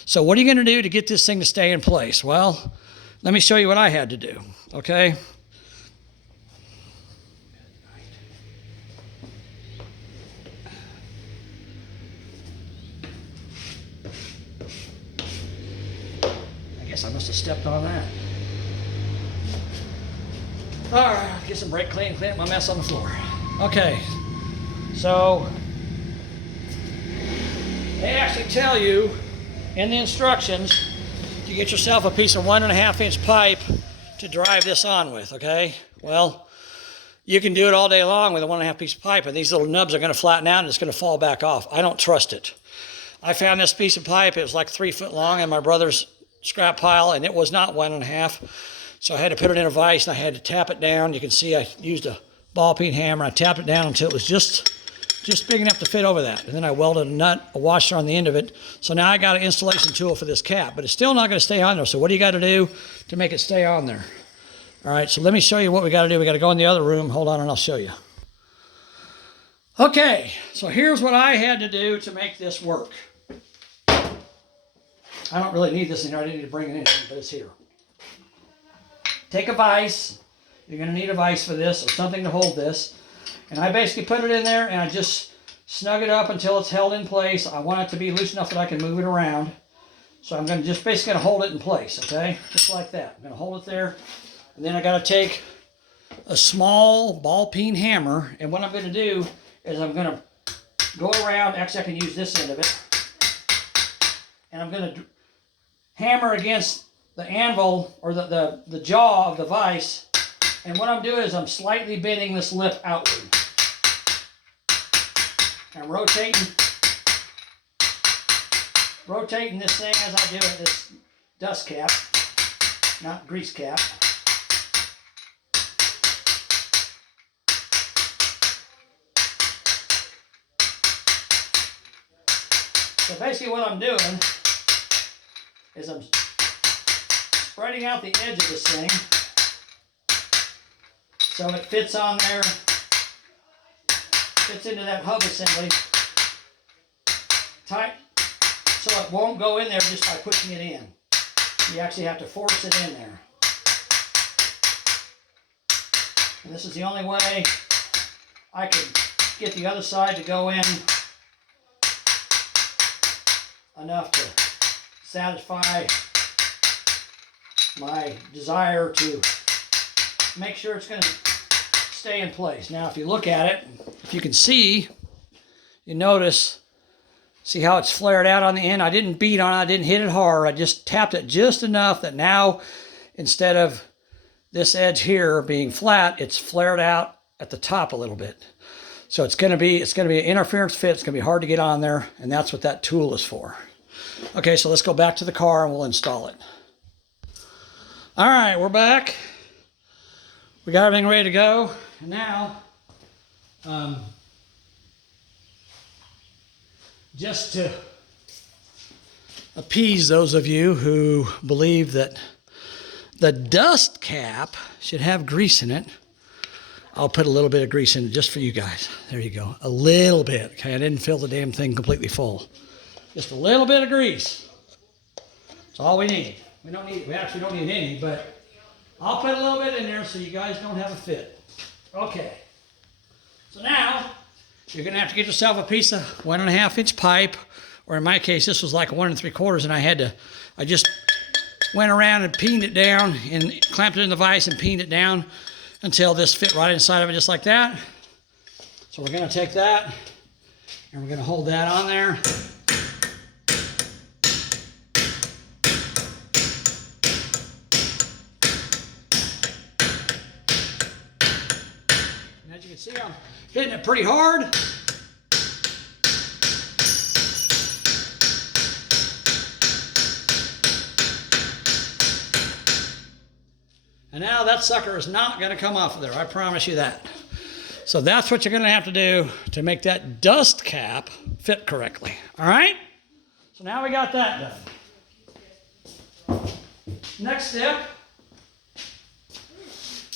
So what are you going to do to get this thing to stay in place? Well, let me show you what I had to do, okay? I guess I must have stepped on that. All right, get some brake clean up my mess on the floor. Okay, so they actually tell you in the instructions to get yourself a piece of 1.5 inch pipe to drive this on with, okay? Well, you can do it all day long with a 1.5 piece of pipe, and these little nubs are gonna flatten out and it's gonna fall back off. I don't trust it. I found this piece of pipe, it was like 3 foot long in my brother's scrap pile, and it was not 1.5. So I had to put it in a vise, and I had to tap it down. You can see I used a ball peen hammer. I tapped it down until it was just big enough to fit over that. And then I welded a washer on the end of it. So now I got an installation tool for this cap, but it's still not going to stay on there. So what do you got to do to make it stay on there? All right, so let me show you what we got to do. We got to go in the other room. Hold on, and I'll show you. Okay, so here's what I had to do to make this work. I don't really need this in here. I didn't need to bring it in, but it's here. Take a vise. You're going to need a vise for this, or something to hold this. And I basically put it in there, and I just snug it up until it's held in place. I want it to be loose enough that I can move it around. So I'm going to just basically hold it in place, okay? Just like that. I'm going to hold it there. And then I got to take a small ball peen hammer, and what I'm going to do is I'm going to go around. Actually, I can use this end of it. And I'm going to hammer against the anvil, or the jaw of the vise, and what I'm doing is I'm slightly bending this lip outward. I'm rotating this thing as I do it, this dust cap. not grease cap. So basically what I'm doing is I'm spreading out the edge of this thing so it fits on there, fits into that hub assembly tight, so it won't go in there just by pushing it in. You actually have to force it in there. And this is the only way I can get the other side to go in enough to satisfy my desire to make sure it's going to stay in place. Now, if you look at it, if you can see, you notice, see how it's flared out on the end? I didn't beat on it, I didn't hit it hard, I just tapped it just enough that now, instead of this edge here being flat, it's flared out at the top a little bit. So it's going to be an interference fit. It's going to be hard to get on there, and that's what that tool is for. Okay, so let's go back to the car and we'll install it. All right, we're back. We got everything ready to go. And now, just to appease those of you who believe that the dust cap should have grease in it, I'll put a little bit of grease in it just for you guys. There you go. A little bit. Okay, I didn't fill the damn thing completely full. Just a little bit of grease. That's all we need. We actually don't need any, but I'll put a little bit in there so you guys don't have a fit. Okay. So now, you're going to have to get yourself a piece of 1.5 inch pipe, or in my case, this was like 1 3/4, and I just went around and peened it down and clamped it in the vise and peened it down until this fit right inside of it, just like that. So we're going to take that and we're going to hold that on there. And as you can see, I'm hitting it pretty hard. And now that sucker is not going to come off of there, I promise you that. So that's what you're going to have to do to make that dust cap fit correctly. All right? So now we got that done. Next step,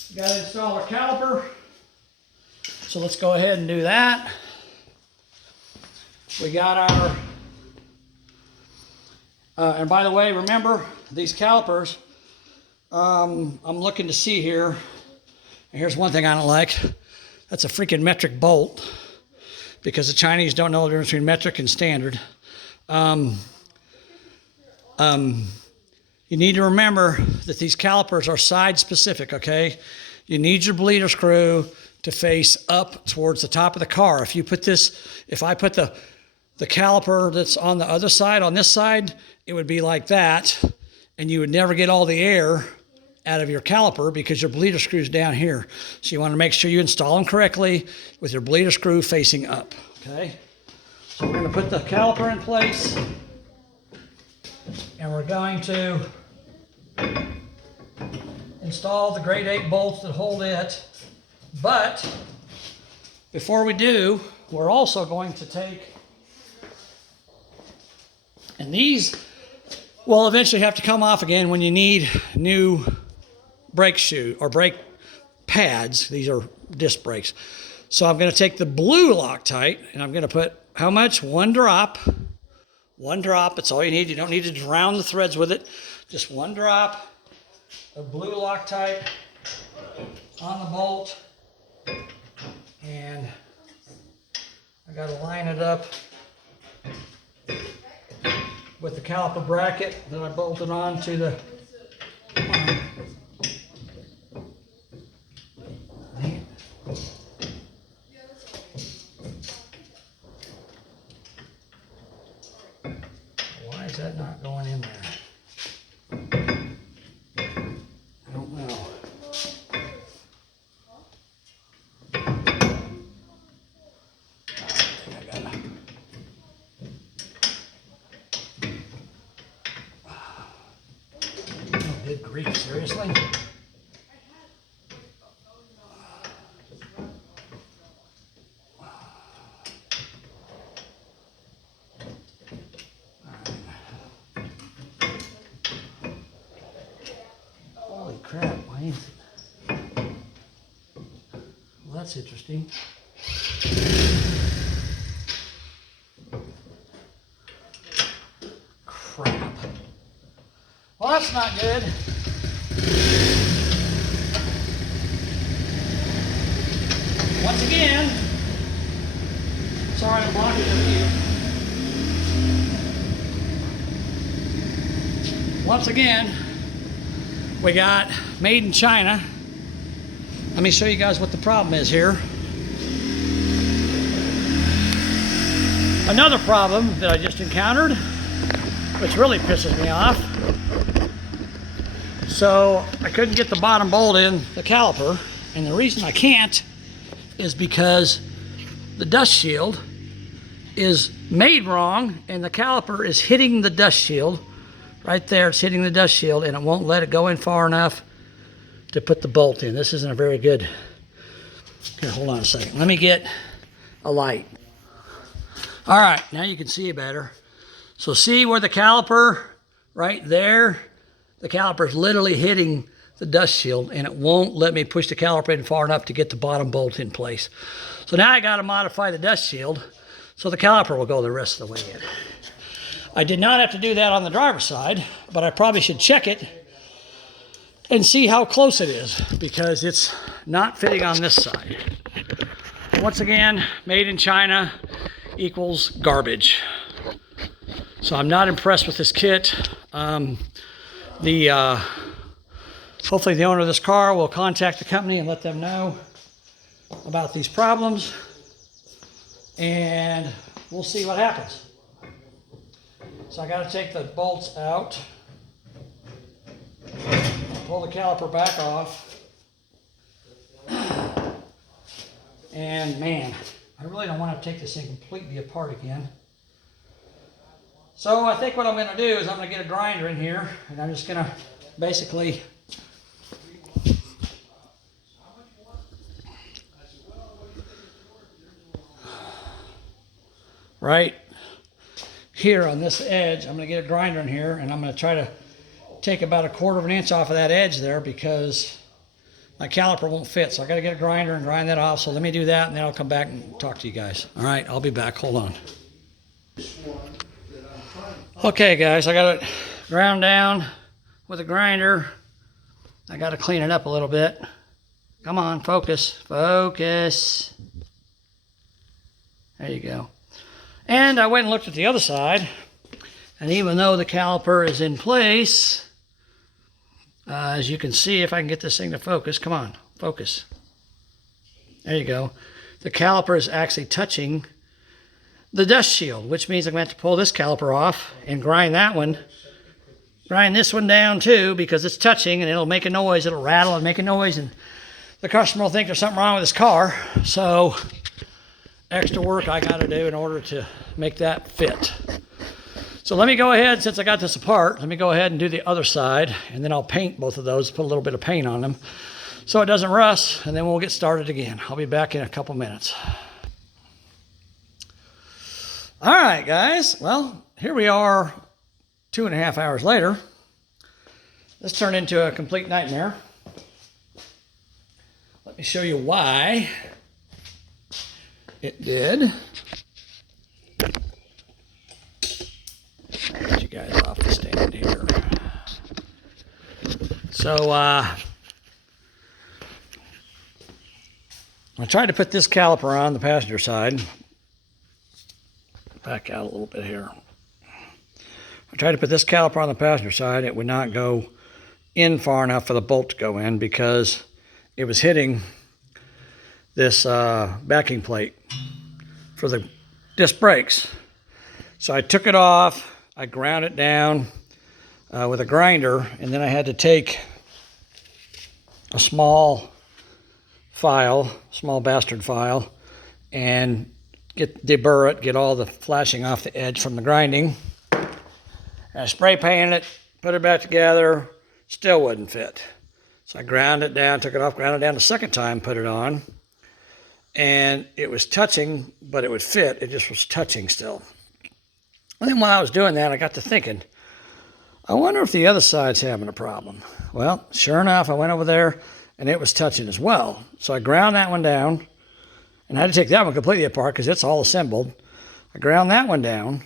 we got to install our caliper. So let's go ahead and do that. We got our, and by the way, remember these calipers, I'm looking to see here, and here's one thing I don't like. That's a freaking metric bolt, because the Chinese don't know the difference between metric and standard. You need to remember that these calipers are side specific, okay? You need your bleeder screw to face up towards the top of the car. If I put the caliper that's on the other side, on this side, it would be like that, and you would never get all the air out of your caliper because your bleeder screw's down here. So you want to make sure you install them correctly with your bleeder screw facing up, okay? So we're going to put the caliper in place, and we're going to install the grade 8 bolts that hold it. But before we do, we're also going to take, and these will eventually have to come off again when you need new brake shoe or brake pads. These are disc brakes. So I'm going to take the blue Loctite and I'm going to put how much? 1 drop. 1 drop. That's all you need. You don't need to drown the threads with it. Just 1 drop of blue Loctite on the bolt. And I got to line it up with the caliper bracket that I bolted on to the Why is that not going in there? I don't know. means it. Well, that's interesting. Crap. Well, that's not good. Once again, sorry to block it with you. Once again, we got made in China. Let me show you guys what the problem is here. Another problem that I just encountered, which really pisses me off. So I couldn't get the bottom bolt in the caliper, and the reason I can't is because the dust shield is made wrong and the caliper is hitting the dust shield. Right there, it's hitting the dust shield and it won't let it go in far enough to put the bolt in. This isn't a very good... Here, hold on a second. Let me get a light. All right, now you can see it better. So see where the caliper, right there, the caliper is literally hitting the dust shield and it won't let me push the caliper in far enough to get the bottom bolt in place. So now I got to modify the dust shield so the caliper will go the rest of the way in. I did not have to do that on the driver's side, but I probably should check it and see how close it is because it's not fitting on this side. Once again, made in China equals garbage. So I'm not impressed with this kit. Hopefully the owner of this car will contact the company and let them know about these problems, and we'll see what happens. So I got to take the bolts out, pull the caliper back off, and man, I really don't want to take this thing completely apart again. So I think what I'm going to do is I'm going to get a grinder in here, and I'm just going to basically right here on this edge, I'm going to get a grinder in here and I'm going to try to take about 1/4 of an inch off of that edge there because my caliper won't fit. So I got to get a grinder and grind that off. So let me do that and then I'll come back and talk to you guys. All right, I'll be back. Hold on. Okay, guys, I got it ground down with a grinder. I got to clean it up a little bit. Come on, focus, focus. There you go. And I went and looked at the other side, and even though the caliper is in place, as you can see, if I can get this thing to focus, come on, focus. There you go. The caliper is actually touching the dust shield, which means I'm going to have to pull this caliper off and grind that one. Grind this one down too, because it's touching and it'll make a noise, it'll rattle and make a noise, and the customer will think there's something wrong with his car. So extra work I got to do in order to make that fit. So let me go ahead, since I got this apart, let me go ahead and do the other side, and then I'll paint both of those, put a little bit of paint on them so it doesn't rust, and then we'll get started again. I'll be back in a couple minutes. All right, guys. Well, here we are 2.5 hours later. This turned into a complete nightmare. Let me show you why it did. Get you guys off the stand here. So I tried to put this caliper on the passenger side. Back out a little bit here. I tried to put this caliper on the passenger side. It would not go in far enough for the bolt to go in because it was hitting this backing plate for the disc brakes. So I took it off, I ground it down with a grinder, and then I had to take a small bastard file, and deburr it, get all the flashing off the edge from the grinding. And I spray painted it, put it back together, still wouldn't fit. So I ground it down, took it off, ground it down the second time, put it on, and it was touching, but it would fit. It just was touching still. And then while I was doing that, I got to thinking, I wonder if the other side's having a problem. Well, sure enough, I went over there and it was touching as well. So I ground that one down, and I had to take that one completely apart because it's all assembled. I ground that one down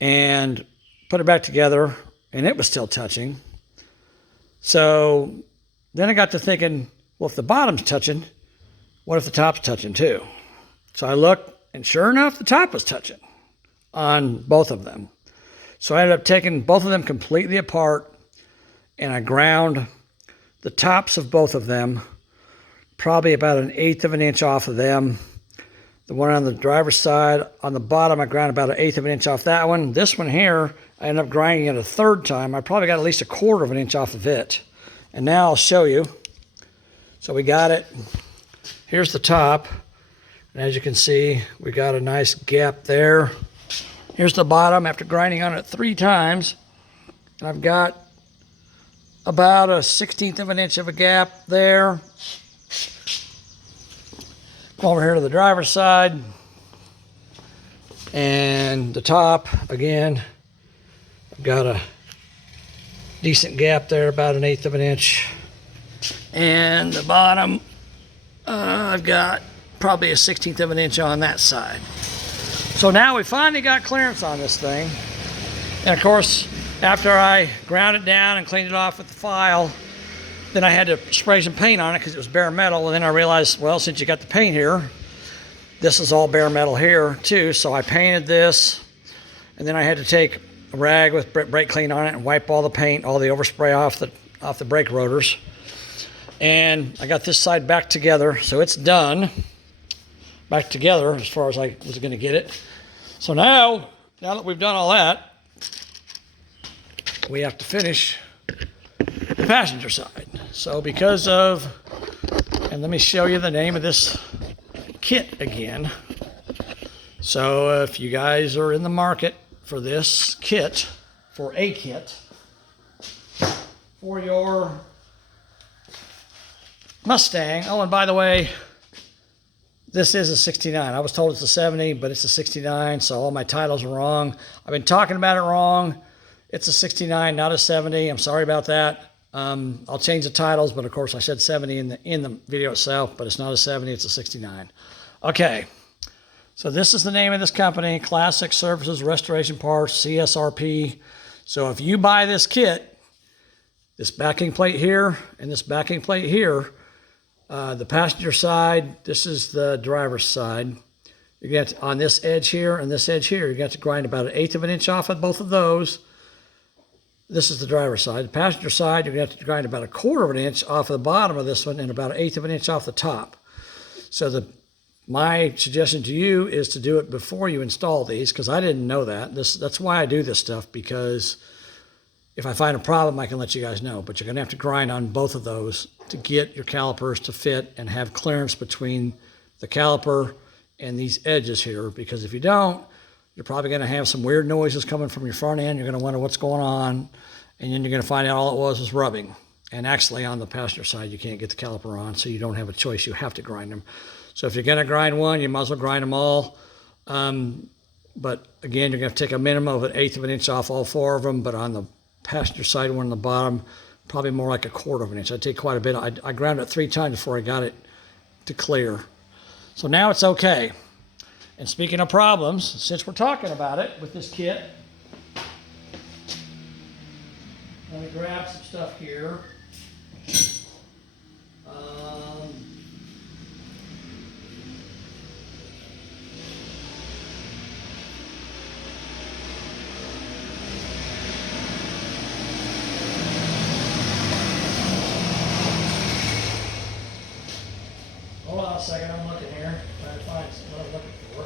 and put it back together, and it was still touching. So then I got to thinking, well, if the bottom's touching, what if the top's touching too? So I looked, and sure enough, the top was touching on both of them. So I ended up taking both of them completely apart, and I ground the tops of both of them, probably about 1/8 of an inch off of them. The one on the driver's side, on the bottom, I ground about 1/8 of an inch off that one. This one here, I ended up grinding it a third time. I probably got at least 1/4 of an inch off of it. And now I'll show you. So we got it. Here's the top. And as you can see, we got a nice gap there. Here's the bottom after grinding on it 3 times. And I've got about a 1/16 of an inch of a gap there. Come over here to the driver's side. And the top, again, I've got a decent gap there, about 1/8 of an inch. And the bottom, I've got probably a 1/16 of an inch on that side. So now we finally got clearance on this thing. And of course, after I ground it down and cleaned it off with the file, then I had to spray some paint on it because it was bare metal. And then I realized, well, since you got the paint here, this is all bare metal here too. So I painted this, and then I had to take a rag with brake clean on it and wipe all the paint, all the overspray off the brake rotors. And I got this side back together, so it's done. Back together as far as I was going to get it. So now that we've done all that, we have to finish the passenger side. So because of, and let me show you the name of this kit again. So if you guys are in the market for this kit, for a kit, for your Mustang. Oh, and by the way, this is a 69. I was told it's a 70, but it's a 69, so all my titles are wrong. I've been talking about it wrong. It's a 69, not a 70. I'm sorry about that. I'll change the titles, but of course I said 70 in the video itself, but it's not a 70, it's a 69. Okay, so this is the name of this company, Classic Services Restoration Parts, CSRP. So if you buy this kit, this backing plate here and this backing plate here, the passenger side, this is the driver's side. You get on this edge here and this edge here, you got to grind about 1/8 of an inch off of both of those. This is the driver's side. The passenger side, you're going to have to grind about 1/4 of an inch off of the bottom of this one and about 1/8 of an inch off the top. So my suggestion to you is to do it before you install these, because I didn't know that. That's why I do this stuff, because if I find a problem, I can let you guys know. But you're going to have to grind on both of those to get your calipers to fit and have clearance between the caliper and these edges here. Because if you don't, you're probably going to have some weird noises coming from your front end. You're going to wonder what's going on. And then you're going to find out all it was rubbing. And actually on the passenger side, you can't get the caliper on, so you don't have a choice. You have to grind them. So if you're going to grind one, you might as well grind them all. But again, you're going to take a minimum of 1/8 of an inch off all 4 of them. But on the passenger side one on the bottom, probably more like 1/4 of an inch. I'd take quite a bit. I ground it 3 times before I got it to clear. So now it's okay. And speaking of problems, since we're talking about it with this kit, let me grab some stuff here. Hold on a second, I'm looking here, trying to find what I'm looking for.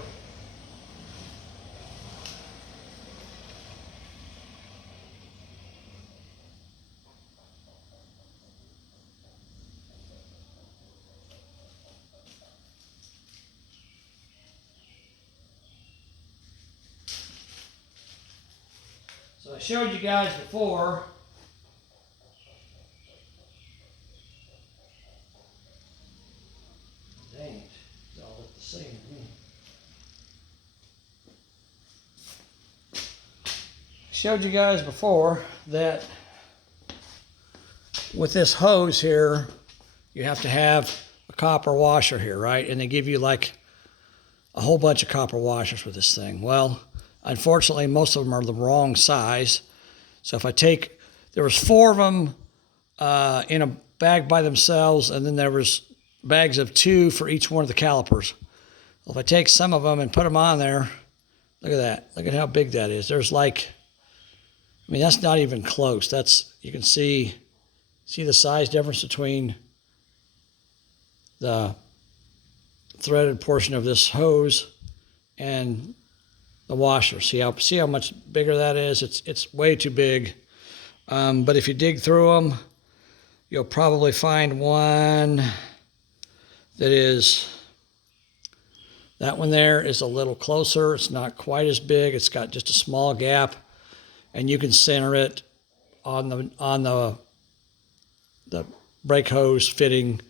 So I showed you guys before showed you guys before that with this hose here, you have to have a copper washer here, right? And they give you like a whole bunch of copper washers with this thing. Well, unfortunately, most of them are the wrong size. So if I take, there was 4 of them in a bag by themselves, and then there was bags of 2 for each one of the calipers. Well, if I take some of them and put them on there, look at that. Look at how big that is. There's like, I mean, that's not even close. That's, you can see the size difference between the threaded portion of this hose and the washer. See how much bigger that is? It's way too big. But if you dig through them, you'll probably find one that is, that one there is a little closer. It's not quite as big. It's got just a small gap, and you can center it on the brake hose fitting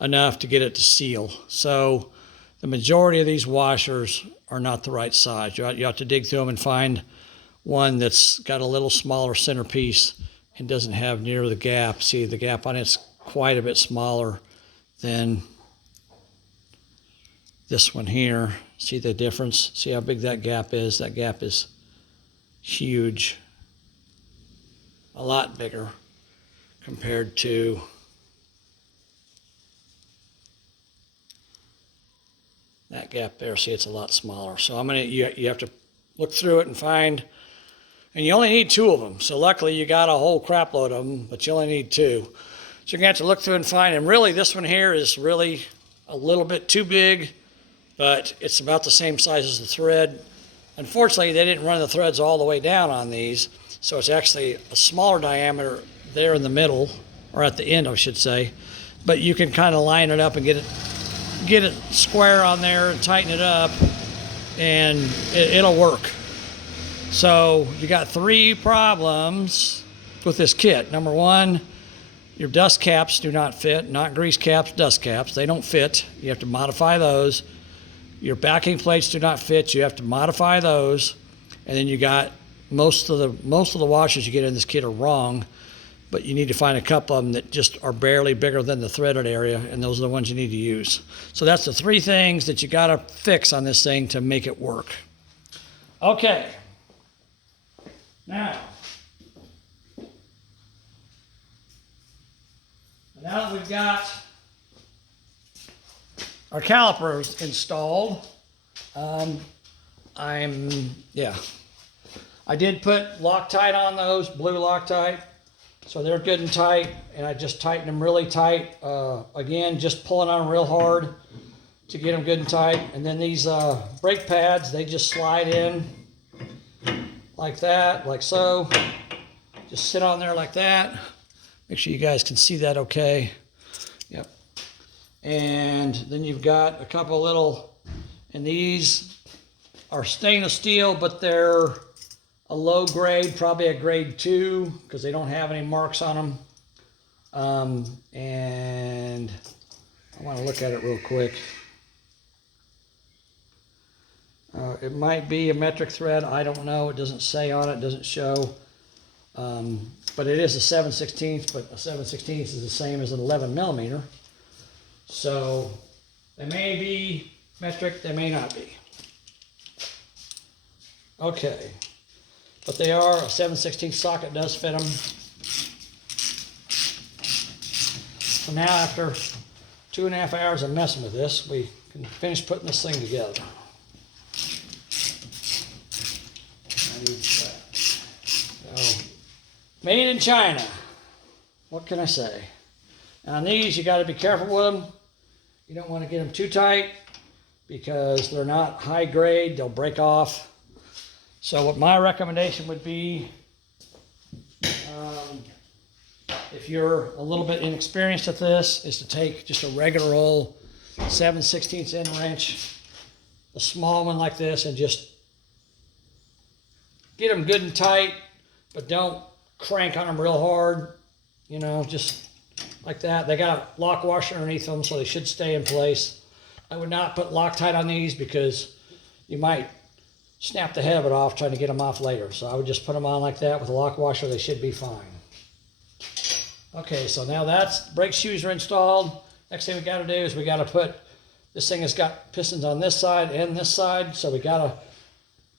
enough to get it to seal. So the majority of these washers are not the right size. You have to dig through them and find one that's got a little smaller centerpiece and doesn't have near the gap. See, the gap on it's quite a bit smaller than this one here. See the difference? See how big that gap is? That gap is huge. A lot bigger compared to that gap there. See, it's a lot smaller. So you have to look through it and find, and you only need 2 of them. So luckily you got a whole crap load of them, but you only need 2. So you're gonna have to look through and find, and really this one here is really a little bit too big, but it's about the same size as the thread. Unfortunately, they didn't run the threads all the way down on these, so it's actually a smaller diameter there in the middle, or at the end, I should say. But you can kind of line it up and get it square on there and tighten it up, and it'll work. So you got 3 problems with this kit. Number 1, your dust caps do not fit, not grease caps, dust caps. They don't fit. You have to modify those. Your backing plates do not fit. You have to modify those. And then you got most of the washers you get in this kit are wrong, but you need to find a couple of them that just are barely bigger than the threaded area, and those are the ones you need to use. So that's the 3 things that you got to fix on this thing to make it work. Okay. Now that we've got our calipers installed, I did put Loctite on those, blue Loctite, so they're good and tight, and I just tightened them really tight. Again, just pulling on them real hard to get them good and tight. And then these brake pads, they just slide in like that, like so. Just sit on there like that. Make sure you guys can see that okay. Yep. And then you've got a couple little, and these are stainless steel, but they're a low grade, probably a grade 2, because they don't have any marks on them. And I want to look at it real quick. It might be a metric thread. I don't know. It doesn't say on it. It doesn't show. But it is a 7/16, but a 7/16 is the same as an 11 millimeter. So they may be metric, they may not be. Okay. But they are, a 7/16 socket does fit them. So now after 2.5 hours of messing with this, we can finish putting this thing together. So, made in China. What can I say? Now on these, you got to be careful with them. You don't want to get them too tight because they're not high grade. They'll break off. So what my recommendation would be, if you're a little bit inexperienced at this, is to take just a regular old 7/16 inch wrench, a small one like this, and just get them good and tight, but don't crank on them real hard, you know, just like that. They got a lock washer underneath them, so they should stay in place. I would not put Loctite on these because you might snap the head of it off trying to get them off later. So I would just put them on like that with a lock washer. They should be fine. Okay, so now that's brake shoes are installed. Next thing we got to do is we got to put, this thing has got pistons on this side and this side. So we got to,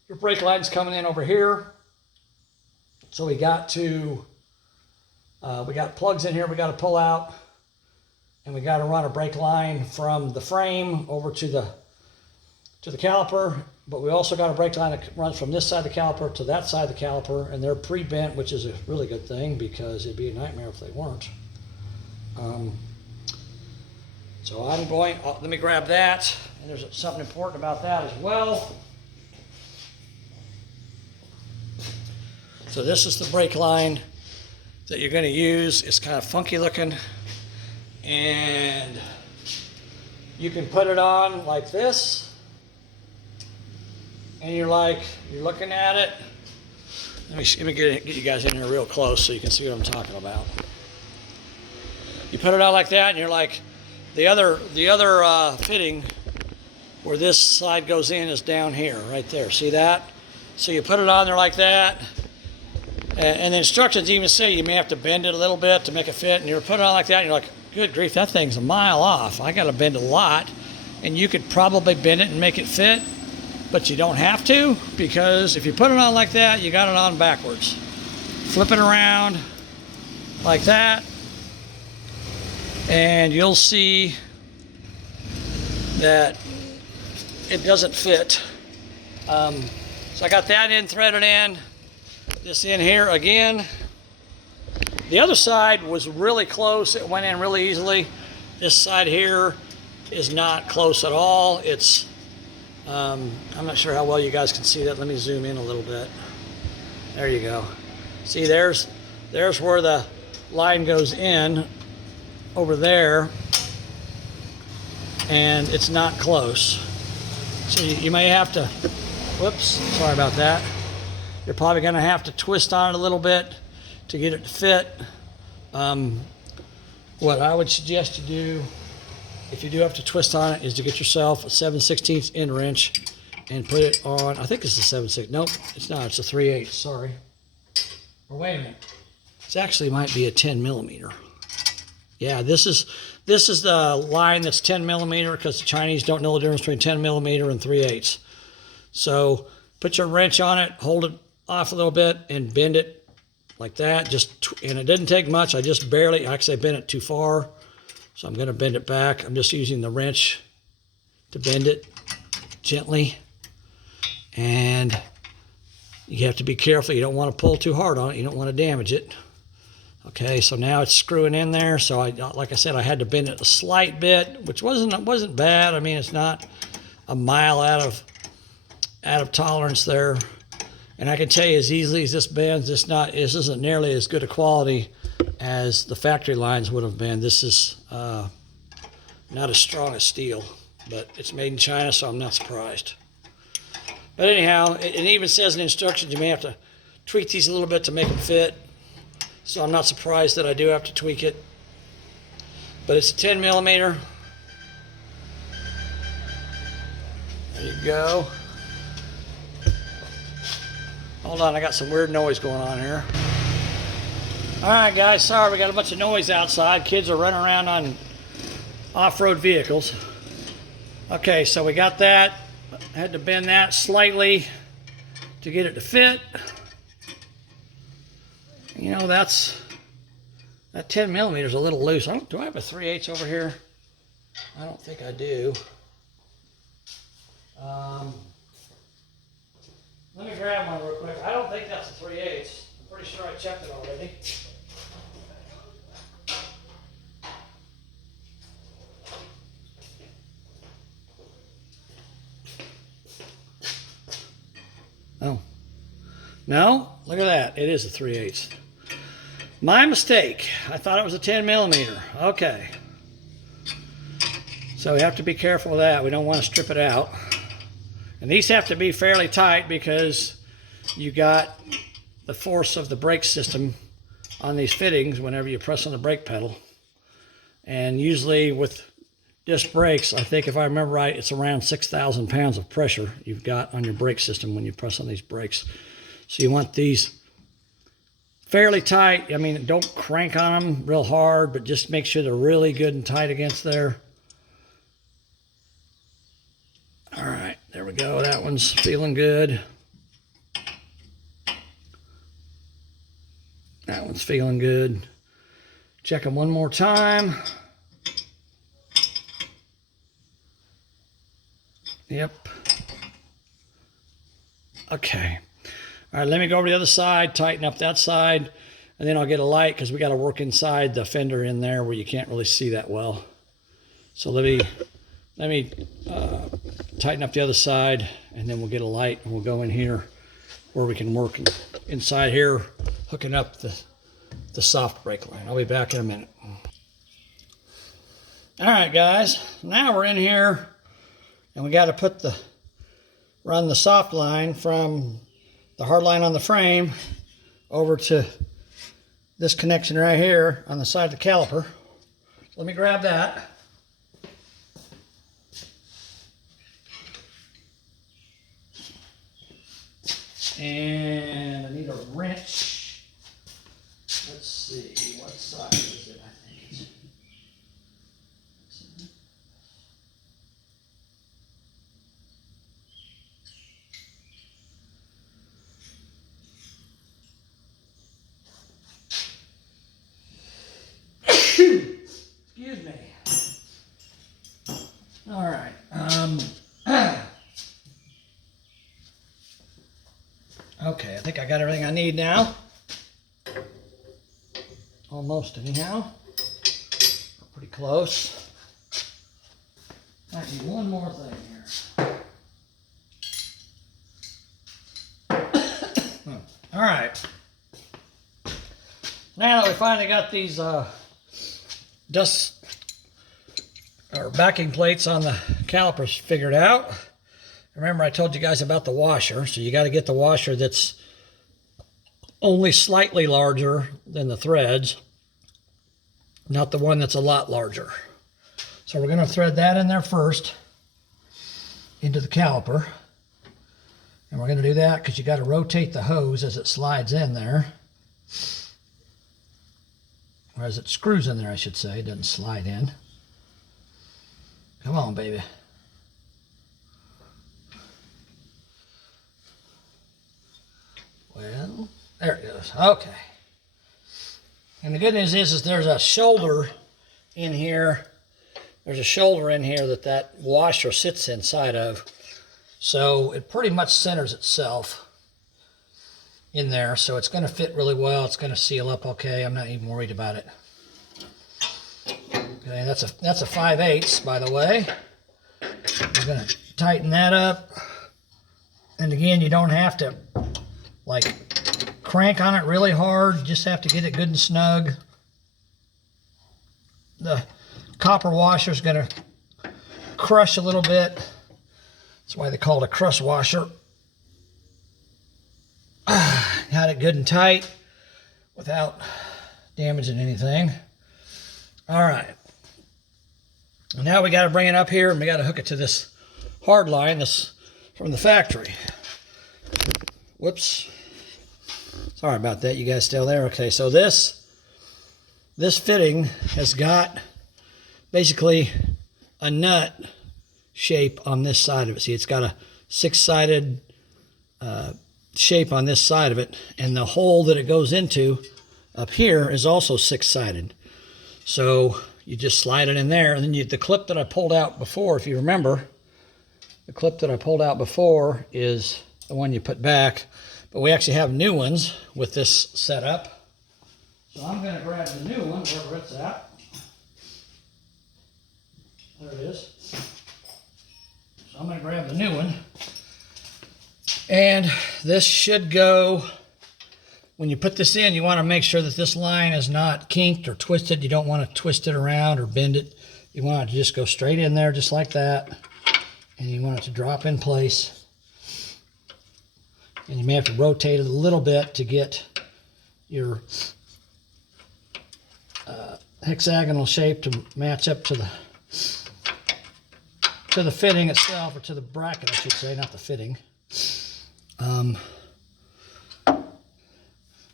your brake line's coming in over here. So we got to, we got plugs in here we got to pull out. And we got to run a brake line from the frame over to the caliper, but we also got a brake line that runs from this side of the caliper to that side of the caliper, and they're pre-bent, which is a really good thing because it'd be a nightmare if they weren't. So I'm going, let me grab that, and there's something important about that as well. So this is the brake line that you're going to use. It's kind of funky looking, and you can put it on like this. And you're looking at it. Let me get you guys in here real close so you can see what I'm talking about. You put it out like that, and you're like, the other fitting where this side goes in is down here, right there. See that? So you put it on there like that, and the instructions even say you may have to bend it a little bit to make it fit. And you put it on like that, and you're like, good grief, that thing's a mile off. I got to bend a lot, and you could probably bend it and make it fit. But you don't have to, because if you put it on like that, you got it on backwards. Flip it around like that, and you'll see that it doesn't fit. So I got that in, threaded in, this in here again. The other side was really close. It went in really easily. This side here is not close at all. It's I'm not sure how well you guys can see that. Let me zoom in a little bit. There you go. See, there's where the line goes in over there, and it's not close. So you may have to, whoops, sorry about that. You're probably going to have to twist on it a little bit to get it to fit. What I would suggest you do, if you do have to twist on it, is to get yourself a 7/16 end wrench and put it on. I think it's a 7/16. Nope, it's not. It's a 3/8. Sorry. Or wait a minute. It actually might be a 10 millimeter. Yeah, this is the line that's 10 millimeter because the Chinese don't know the difference between 10 millimeter and 3/8. So put your wrench on it, hold it off a little bit, and bend it like that. And it didn't take much. I just barely, actually I bent it too far. So I'm going to bend it back. I'm just using the wrench to bend it gently. And you have to be careful. You don't want to pull too hard on it. You don't want to damage it. Okay, so now it's screwing in there. So like I said, I had to bend it a slight bit, which wasn't bad. I mean, it's not a mile out of tolerance there. And I can tell you, as easily as this bends, this isn't nearly as good a quality as the factory lines would have been. This is not as strong as steel, but it's made in China, so I'm not surprised. But anyhow, it even says in the instructions you may have to tweak these a little bit to make them fit. So I'm not surprised that I do have to tweak it. But it's a 10 millimeter. There you go. Hold on, I got some weird noise going on here. All right, guys, sorry, we got a bunch of noise outside. Kids are running around on off-road vehicles. Okay, so we got that. I had to bend that slightly to get it to fit. You know, that 10 millimeter is a little loose. Do I have a 3/8 over here? I don't think I do. Let me grab one real quick. I don't think that's a 3/8. I'm pretty sure I checked it already. Oh. No, look at that. It is a 3/8. My mistake. I thought it was a 10 millimeter. Okay. So we have to be careful with that. We don't want to strip it out. And these have to be fairly tight because you got the force of the brake system on these fittings whenever you press on the brake pedal. And usually with disc brakes, I think if I remember right, it's around 6,000 pounds of pressure you've got on your brake system when you press on these brakes. So you want these fairly tight. I mean, don't crank on them real hard, but just make sure they're really good and tight against there. All right, there we go. That one's feeling good. That one's feeling good. Check them one more time. Yep. Okay. All right, let me go over to the other side, tighten up that side, and then I'll get a light because we got to work inside the fender in there where you can't really see that well. So let me tighten up the other side, and then we'll get a light, and we'll go in here where we can work inside here, hooking up the soft brake line. I'll be back in a minute. All right, guys, now we're in here, and we got to run the soft line from the hard line on the frame over to this connection right here on the side of the caliper. So let me grab that. And I need a wrench. Let's see, what size is it? I think it's... Excuse me. All right. Okay, I think I got everything I need now. Almost, anyhow. Pretty close. I need one more thing here. All right. Now that we finally got these dust or backing plates on the calipers figured out. Remember I told you guys about the washer, so you got to get the washer that's only slightly larger than the threads, not the one that's a lot larger. So we're going to thread that in there first into the caliper, and we're going to do that because you got to rotate the hose as it slides in there, or as it screws in there, I should say. It doesn't slide in. Come on, baby. Well, there it goes. Okay. And the good news is there's a shoulder in here. There's a shoulder in here that washer sits inside of. So it pretty much centers itself in there. So it's going to fit really well. It's going to seal up okay. I'm not even worried about it. Okay, that's a 5/8, by the way. We're going to tighten that up. And again, you don't have to like crank on it really hard. You just have to get it good and snug. The copper washer is going to crush a little bit. That's why they call it a crush washer. Got it good and tight without damaging anything. All right. And now we got to bring it up here, and we got to hook it to this hard line, this from the factory. Whoops. Sorry about that. You guys still there? Okay, so this fitting has got basically a nut shape on this side of it. See, it's got a six-sided shape on this side of it, and the hole that it goes into up here is also six-sided. So you just slide it in there, and then the clip that I pulled out before, if you remember, the clip that I pulled out before is the one you put back, but we actually have new ones with this setup. So I'm going to grab the new one, wherever it's at. There it is. So I'm going to grab the new one. And this should go, when you put this in, you want to make sure that this line is not kinked or twisted. You don't want to twist it around or bend it. You want it to just go straight in there just like that. And you want it to drop in place. And you may have to rotate it a little bit to get your hexagonal shape to match up to to the fitting itself, or to the bracket, I should say, not the fitting.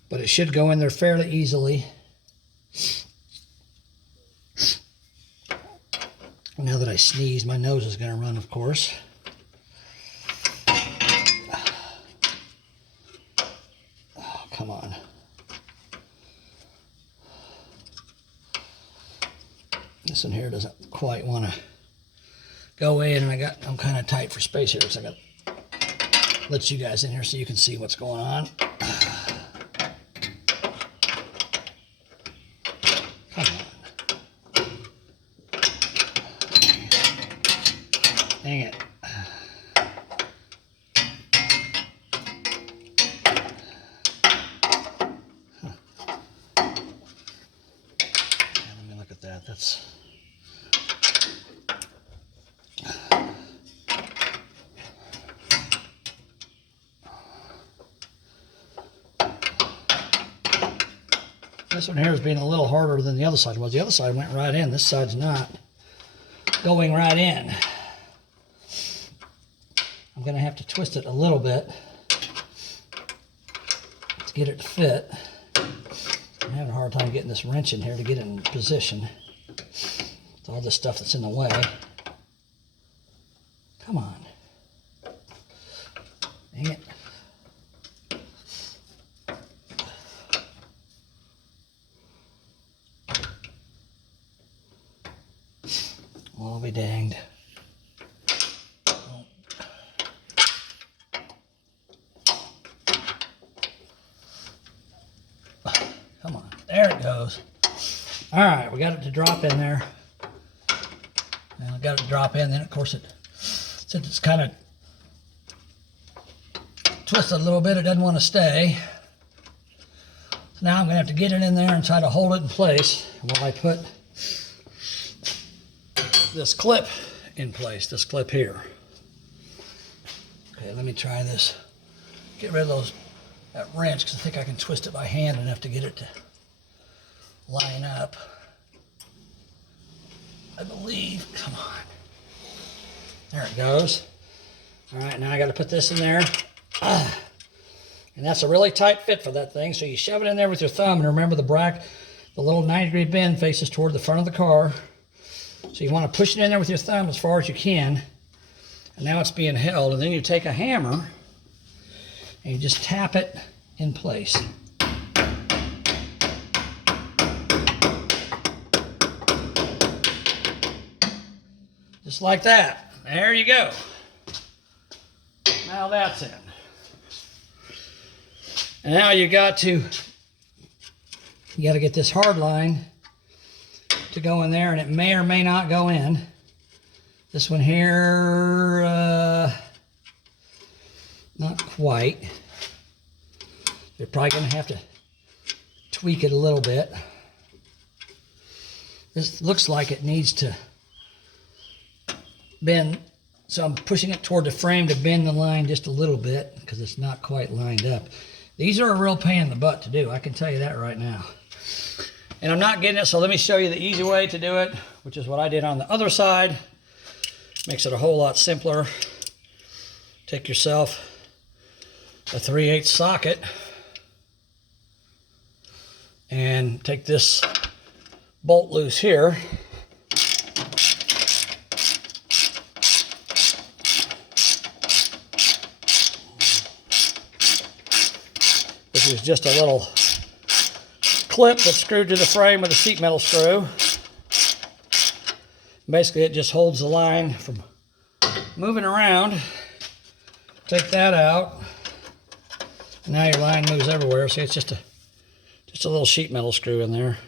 But it should go in there fairly easily. Now that I sneeze, my nose is going to run, of course. Oh, come on. This one here doesn't quite want to go in, and I'm kind of tight for space here, so I got to let you guys in here so you can see what's going on. Come on. Dang it. Let me look at that. That's... This one here is being a little harder than the other side was. The other side went right in. This side's not going right in. I'm going to have to twist it a little bit to get it to fit. I'm having a hard time getting this wrench in here to get it in position. It's all this stuff that's in the way. Come on. Dang it. Well, I'll be danged. Come on. There it goes. All right, we got it to drop in there. And I got it to drop in. Then, of course, since it's kind of twisted a little bit, it doesn't want to stay. So now I'm going to have to get it in there and try to hold it in place while I put this clip in place, this clip here. Okay, let me try this. Get rid of that wrench, because I think I can twist it by hand enough to get it to line up. I believe. Come on. There it goes. All right, now I got to put this in there. And that's a really tight fit for that thing. So you shove it in there with your thumb, and remember the little 90-degree bend faces toward the front of the car. So you want to push it in there with your thumb as far as you can. And now it's being held. And then you take a hammer and you just tap it in place. Just like that. There you go. Now that's in. And now you got to get this hard line to go in there, and it may or may not go in. This one here, not quite. You're probably going to have to tweak it a little bit. This looks like it needs to bend, so I'm pushing it toward the frame to bend the line just a little bit because it's not quite lined up. These are a real pain in the butt to do, I can tell you that right now. And I'm not getting it, so let me show you the easy way to do it, which is what I did on the other side. Makes it a whole lot simpler. Take yourself a 3/8 socket and take this bolt loose here. This is just a little clip that's screwed to the frame with a sheet metal screw. Basically, it just holds the line from moving around. Take that out. Now your line moves everywhere. See, it's just a little sheet metal screw in there.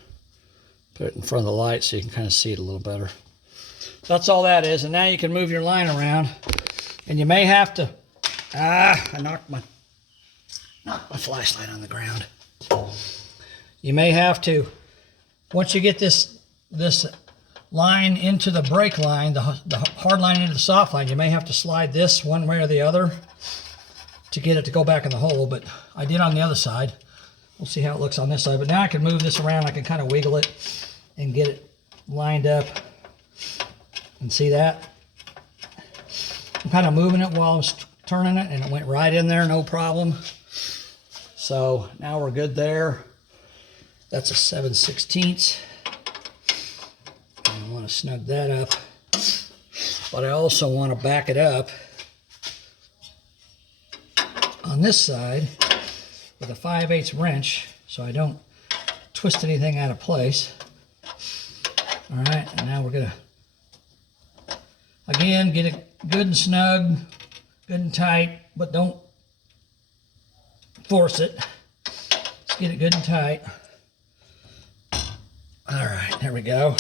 Put it in front of the light so you can kind of see it a little better. That's all that is. And now you can move your line around. And you may have to... I knocked my flashlight on the ground. You may have to, once you get this line into the brake line, the hard line into the soft line, you may have to slide this one way or the other to get it to go back in the hole, but I did on the other side. We'll see how it looks on this side, but now I can move this around. I can kind of wiggle it and get it lined up. And see that? I'm kind of moving it while I was turning it, and it went right in there, no problem. So now we're good there. That's a 7/16. I want to snug that up, but I also want to back it up on this side with a 5/8 wrench so I don't twist anything out of place. All right, and now we're gonna, again, get it good and snug, good and tight, but don't force it. Let's get it good and tight. All right, there we go.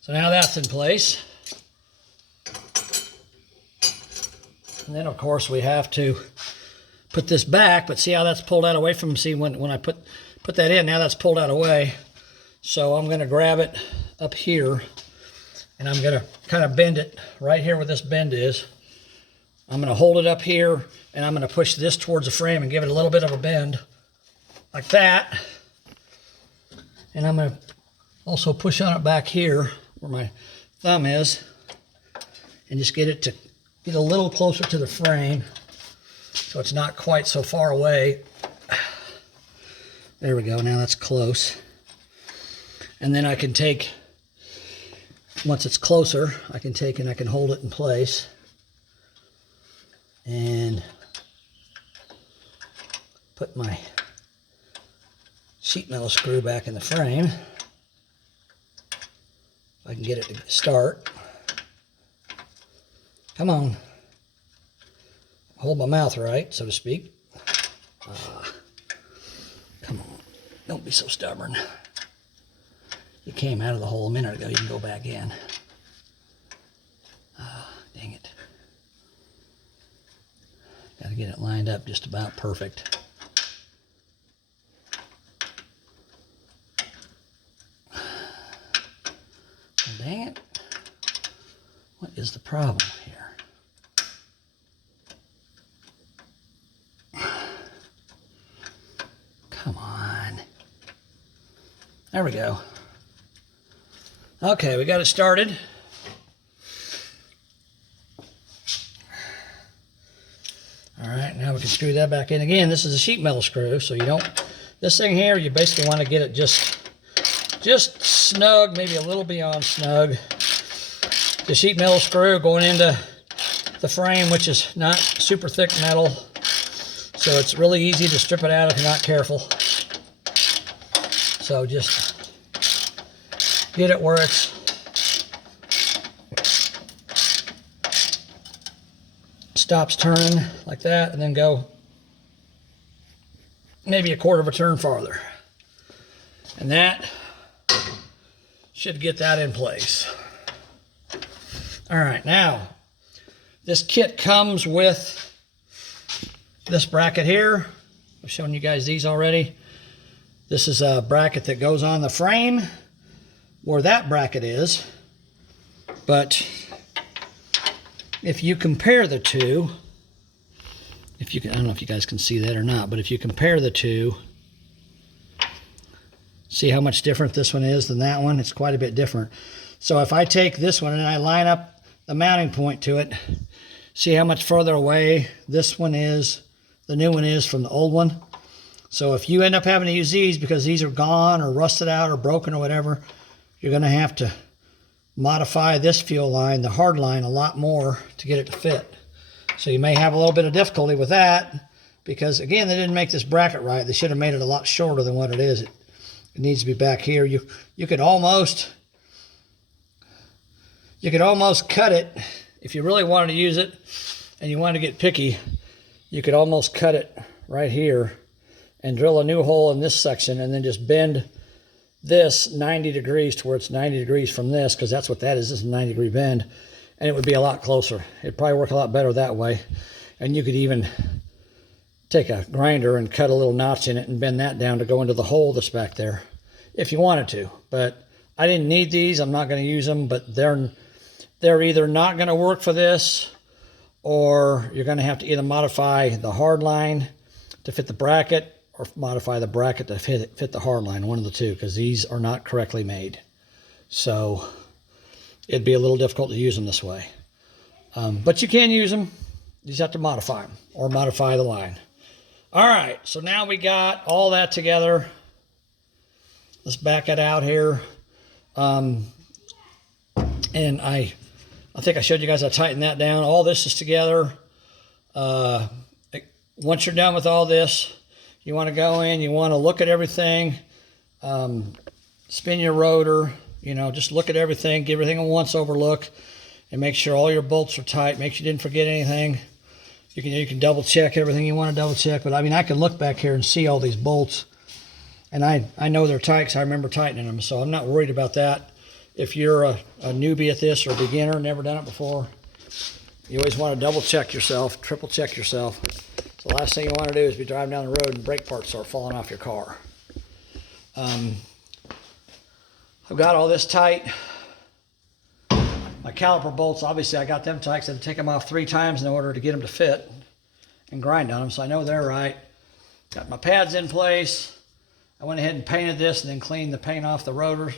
So now that's in place. And then of course we have to put this back, but see how that's pulled out away from, see when I put that in, now that's pulled out away. So I'm gonna grab it up here and I'm gonna kind of bend it right here where this bend is. I'm gonna hold it up here and I'm gonna push this towards the frame and give it a little bit of a bend like that. And I'm gonna also push on it back here where my thumb is and just get it to get a little closer to the frame so it's not quite so far away. There we go, now that's close. And then I can take, once it's closer, I can take and I can hold it in place and put my sheet metal screw back in the frame. If I can get it to start. Come on. Hold my mouth right, so to speak. Come on. Don't be so stubborn. You came out of the hole a minute ago. You can go back in. Dang it. Got to get it lined up just about perfect. Dang it. What is the problem here? Come on. There we go. Okay, we got it started. All right, now we can screw that back in. Again, this is a sheet metal screw, so you don't, this thing here, you basically want to get it just snug, maybe a little beyond snug. The sheet metal screw going into the frame, which is not super thick metal, so it's really easy to strip it out if you're not careful. So just get it where it's stops turning like that, and then go maybe a quarter of a turn farther. And that should get that in place. All right, now this kit comes with this bracket here. I've shown you guys these already. This is a bracket that goes on the frame where that bracket is. But if you compare the two, if you can, I don't know if you guys can see that or not, but if you compare the two, see how much different this one is than that one? It's quite a bit different. So if I take this one and I line up the mounting point to it, see how much further away this one is, the new one is from the old one. So if you end up having to use these because these are gone or rusted out or broken or whatever, you're going to have to modify this fuel line, the hard line, a lot more to get it to fit. So you may have a little bit of difficulty with that because, again, they didn't make this bracket right. They should have made it a lot shorter than what it is. It needs to be back here. You could almost cut it if you really wanted to use it and you wanted to get picky. You could almost cut it right here and drill a new hole in this section and then just bend this 90 degrees to where it's 90 degrees from this, because that's what that is. This is a 90-degree bend, and it would be a lot closer. It'd probably work a lot better that way. And you could even take a grinder and cut a little notch in it and bend that down to go into the hole that's back there if you wanted to. But I didn't need these. I'm not going to use them, but they're either not going to work for this, or you're going to have to either modify the hard line to fit the bracket or modify the bracket to fit the hard line, one of the two, because these are not correctly made. So it'd be a little difficult to use them this way. But you can use them. You just have to modify them or modify the line. All right, so now we got all that together. Let's back it out here. And I think I showed you guys how to tighten that down. All this is together. Once you're done with all this, you want to go in, you want to look at everything, spin your rotor, just look at everything, give everything a once over look, and make sure all your bolts are tight. Make sure you didn't forget anything. You can double check everything you want to double check, but I mean, I can look back here and see all these bolts, and I know they're tight because I remember tightening them, so I'm not worried about that. If you're a newbie at this or a beginner, never done it before, you always want to double check yourself, triple check yourself. So the last thing you want to do is be driving down the road and brake parts start falling off your car. I've got all this tight. My caliper bolts, obviously I got them tight because I had to take them off 3 times in order to get them to fit and grind on them, so I know they're right. Got my pads in place. I went ahead and painted this and then cleaned the paint off the rotors,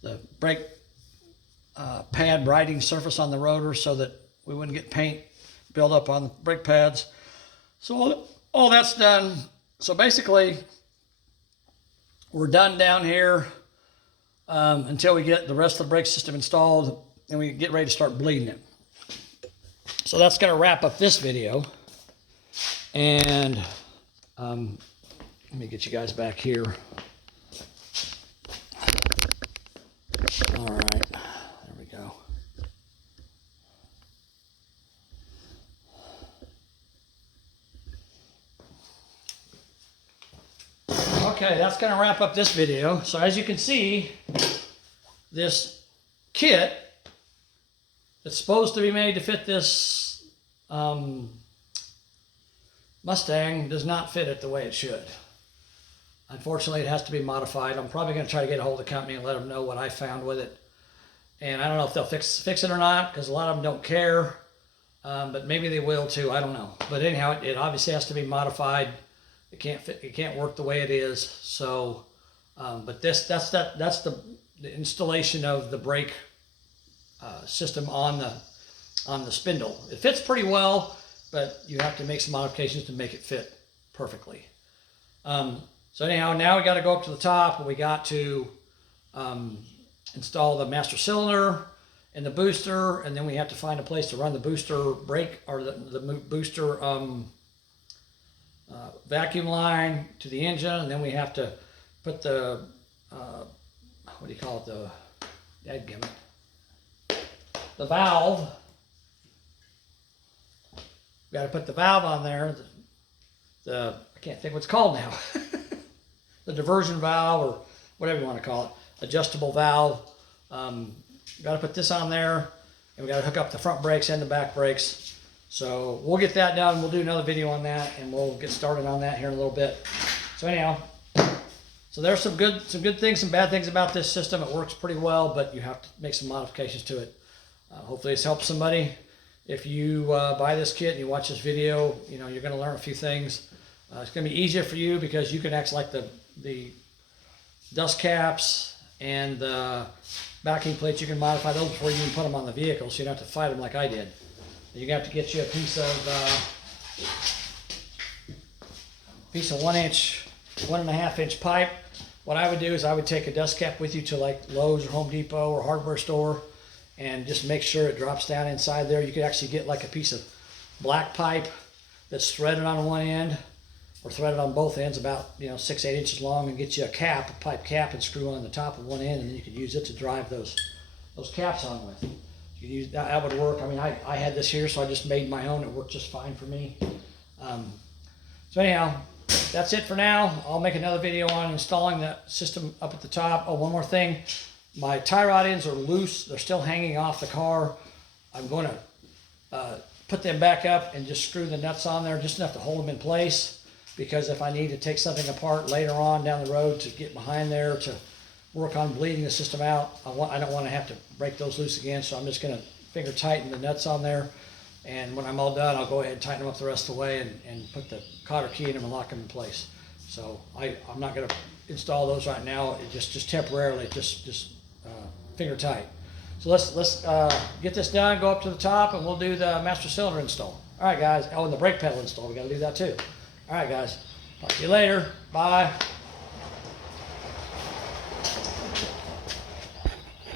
the brake pad brighting surface on the rotor so that we wouldn't get paint build up on the brake pads. So all that's done. So basically, we're done down here until we get the rest of the brake system installed and we get ready to start bleeding it. So that's going to wrap up this video. And let me get you guys back here. All right, there we go. Okay, that's going to wrap up this video. So as you can see, this kit that's supposed to be made to fit this Mustang does not fit it the way it should. Unfortunately, it has to be modified. I'm probably going to try to get a hold of the company and let them know what I found with it. And I don't know if they'll fix it or not, because a lot of them don't care. But maybe they will too. I don't know. But anyhow, it obviously has to be modified. It can't fit. It can't work the way it is. So, but that's the installation of the brake system on the spindle. It fits pretty well, but you have to make some modifications to make it fit perfectly. So anyhow, now we got to go up to the top, and we got to install the master cylinder and the booster, and then we have to find a place to run the booster brake or the booster vacuum line to the engine, and then we have to put the what do you call it, the valve. We got to put the valve on there. I can't think what it's called now. The diversion valve, or whatever you want to call it, adjustable valve. Got to put this on there, and we got to hook up the front brakes and the back brakes. So we'll get that done. We'll do another video on that, and we'll get started on that here in a little bit. So anyhow, so there's some good things, some bad things about this system. It works pretty well, but you have to make some modifications to it. Hopefully this helps somebody. If you buy this kit and you watch this video, you're going to learn a few things. It's going to be easier for you because you can actually, like the dust caps and the backing plates, you can modify those before you even put them on the vehicle, so you don't have to fight them like I did. You're going to have to get you a piece of 1.5 inch pipe. What I would do is I would take a dust cap with you to like Lowe's or Home Depot or hardware store and just make sure it drops down inside there. You could actually get like a piece of black pipe that's threaded on one end or threaded on both ends, about 6-8 inches long, and get you a pipe cap, and screw on the top of one end, and then you could use it to drive those caps on with. You use that would work. I mean, I had this here, so I just made my own. It worked just fine for me. So anyhow, that's it for now. I'll make another video on installing the system up at the top. Oh, one more thing. My tie rod ends are loose. They're still hanging off the car. I'm going to put them back up and just screw the nuts on there, just enough to hold them in place, because if I need to take something apart later on down the road to get behind there to work on bleeding the system out, I don't want to have to break those loose again, so I'm just going to finger tighten the nuts on there, and when I'm all done, I'll go ahead and tighten them up the rest of the way and put the cotter key in them and lock them in place. So I'm not going to install those right now. It just temporarily, just finger tight. So let's get this done, go up to the top, and we'll do the master cylinder install. All right, guys. Oh, and the brake pedal install. We got to do that too. All right, guys. Talk to you later. Bye.